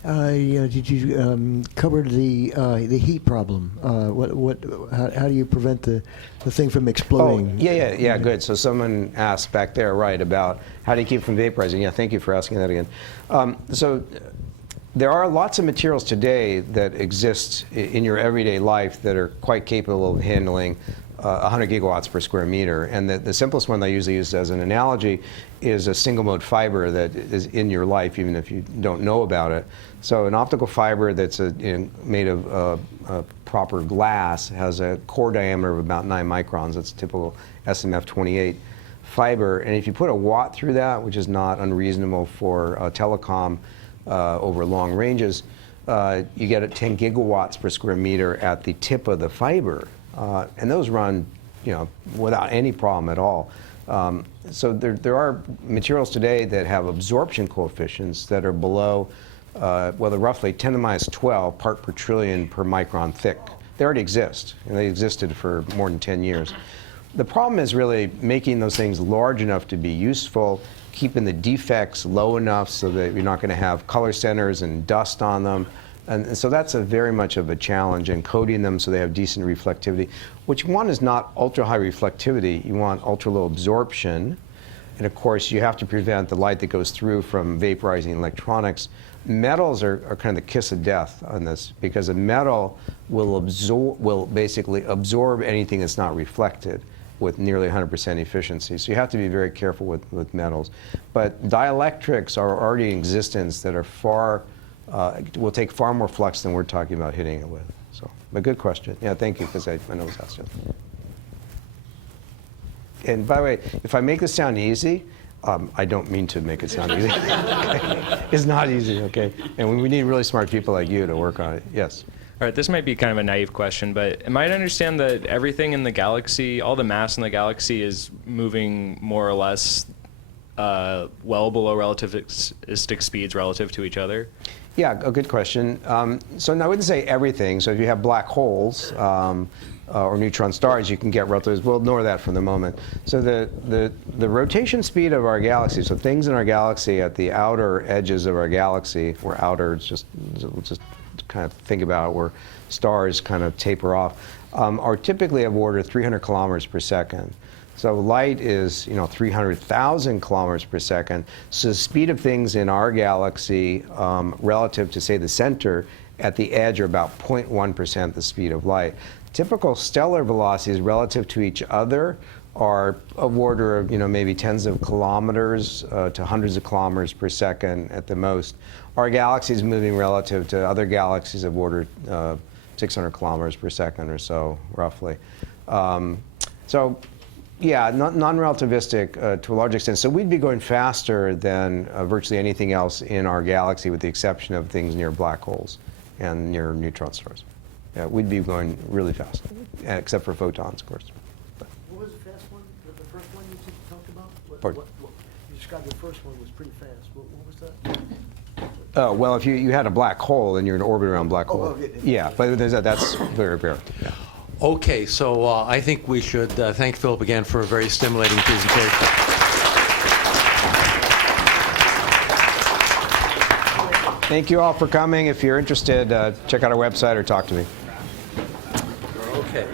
Did you cover the heat problem? How do you prevent the thing from exploding? Oh, yeah, good. So someone asked back there, right, about how do you keep it from vaporizing? Yeah, thank you for asking that again. So there are lots of materials today that exist in your everyday life that are quite capable of handling 100 gigawatts per square meter. And the simplest one I usually use as an analogy is a single mode fiber that is in your life, even if you don't know about it. So an optical fiber that's made of proper glass has a core diameter of about 9 microns. That's typical SMF-28 fiber. And if you put a watt through that, which is not unreasonable for telecom over long ranges, you get at 10 gigawatts per square meter at the tip of the fiber. And those run, without any problem at all. So there are materials today that have absorption coefficients that are below, they're roughly 10 to the minus 12 part per trillion per micron thick. They already exist, and they existed for more than 10 years. The problem is really making those things large enough to be useful, keeping the defects low enough so that you're not going to have color centers and dust on them. And so that's very much of a challenge, and coating them so they have decent reflectivity. What you want is not ultra-high reflectivity. You want ultra-low absorption. And of course, you have to prevent the light that goes through from vaporizing electronics. Metals are kind of the kiss of death on this, because a metal will basically absorb anything that's not reflected with nearly 100% efficiency. So you have to be very careful with metals. But dielectrics are already in existence that are will take far more flux than we're talking about hitting it with. So, but good question. Yeah, thank you, because I know it was asked. And by the way, if I make this sound easy, I don't mean to make it sound easy. Okay? It's not easy, okay? And we need really smart people like you to work on it. Yes. All right, this might be kind of a naive question, but am I to understand that everything in the galaxy, all the mass in the galaxy is moving more or less well below relativistic speeds relative to each other? Yeah, a good question. So I wouldn't say everything. So if you have black holes or neutron stars, you can get relativism. We'll ignore that for the moment. So the rotation speed of our galaxy, so things in our galaxy at the outer edges of our galaxy, or outer, it's just kind of think about where stars kind of taper off, are typically of order 300 kilometers per second. So light is, 300,000 kilometers per second. So the speed of things in our galaxy relative to, say, the center at the edge are about 0.1% the speed of light. Typical stellar velocities relative to each other are of order of, maybe tens of kilometers to hundreds of kilometers per second at the most. Our galaxy is moving relative to other galaxies of order 600 kilometers per second or so, roughly. Yeah, non-relativistic to a large extent. So we'd be going faster than virtually anything else in our galaxy, with the exception of things near black holes and near neutron stars. Yeah, we'd be going really fast, except for photons, of course. What was the fast one? The first one you talked about? Pardon? You described the first one was pretty fast. What was that? Oh, well, if you had a black hole and you're in orbit around a black hole. oh, yeah, Yeah, but that's very rare. Yeah. Okay, so I think we should thank Philip again for a very stimulating presentation. Thank you all for coming. If you're interested, check out our website or talk to me. Okay.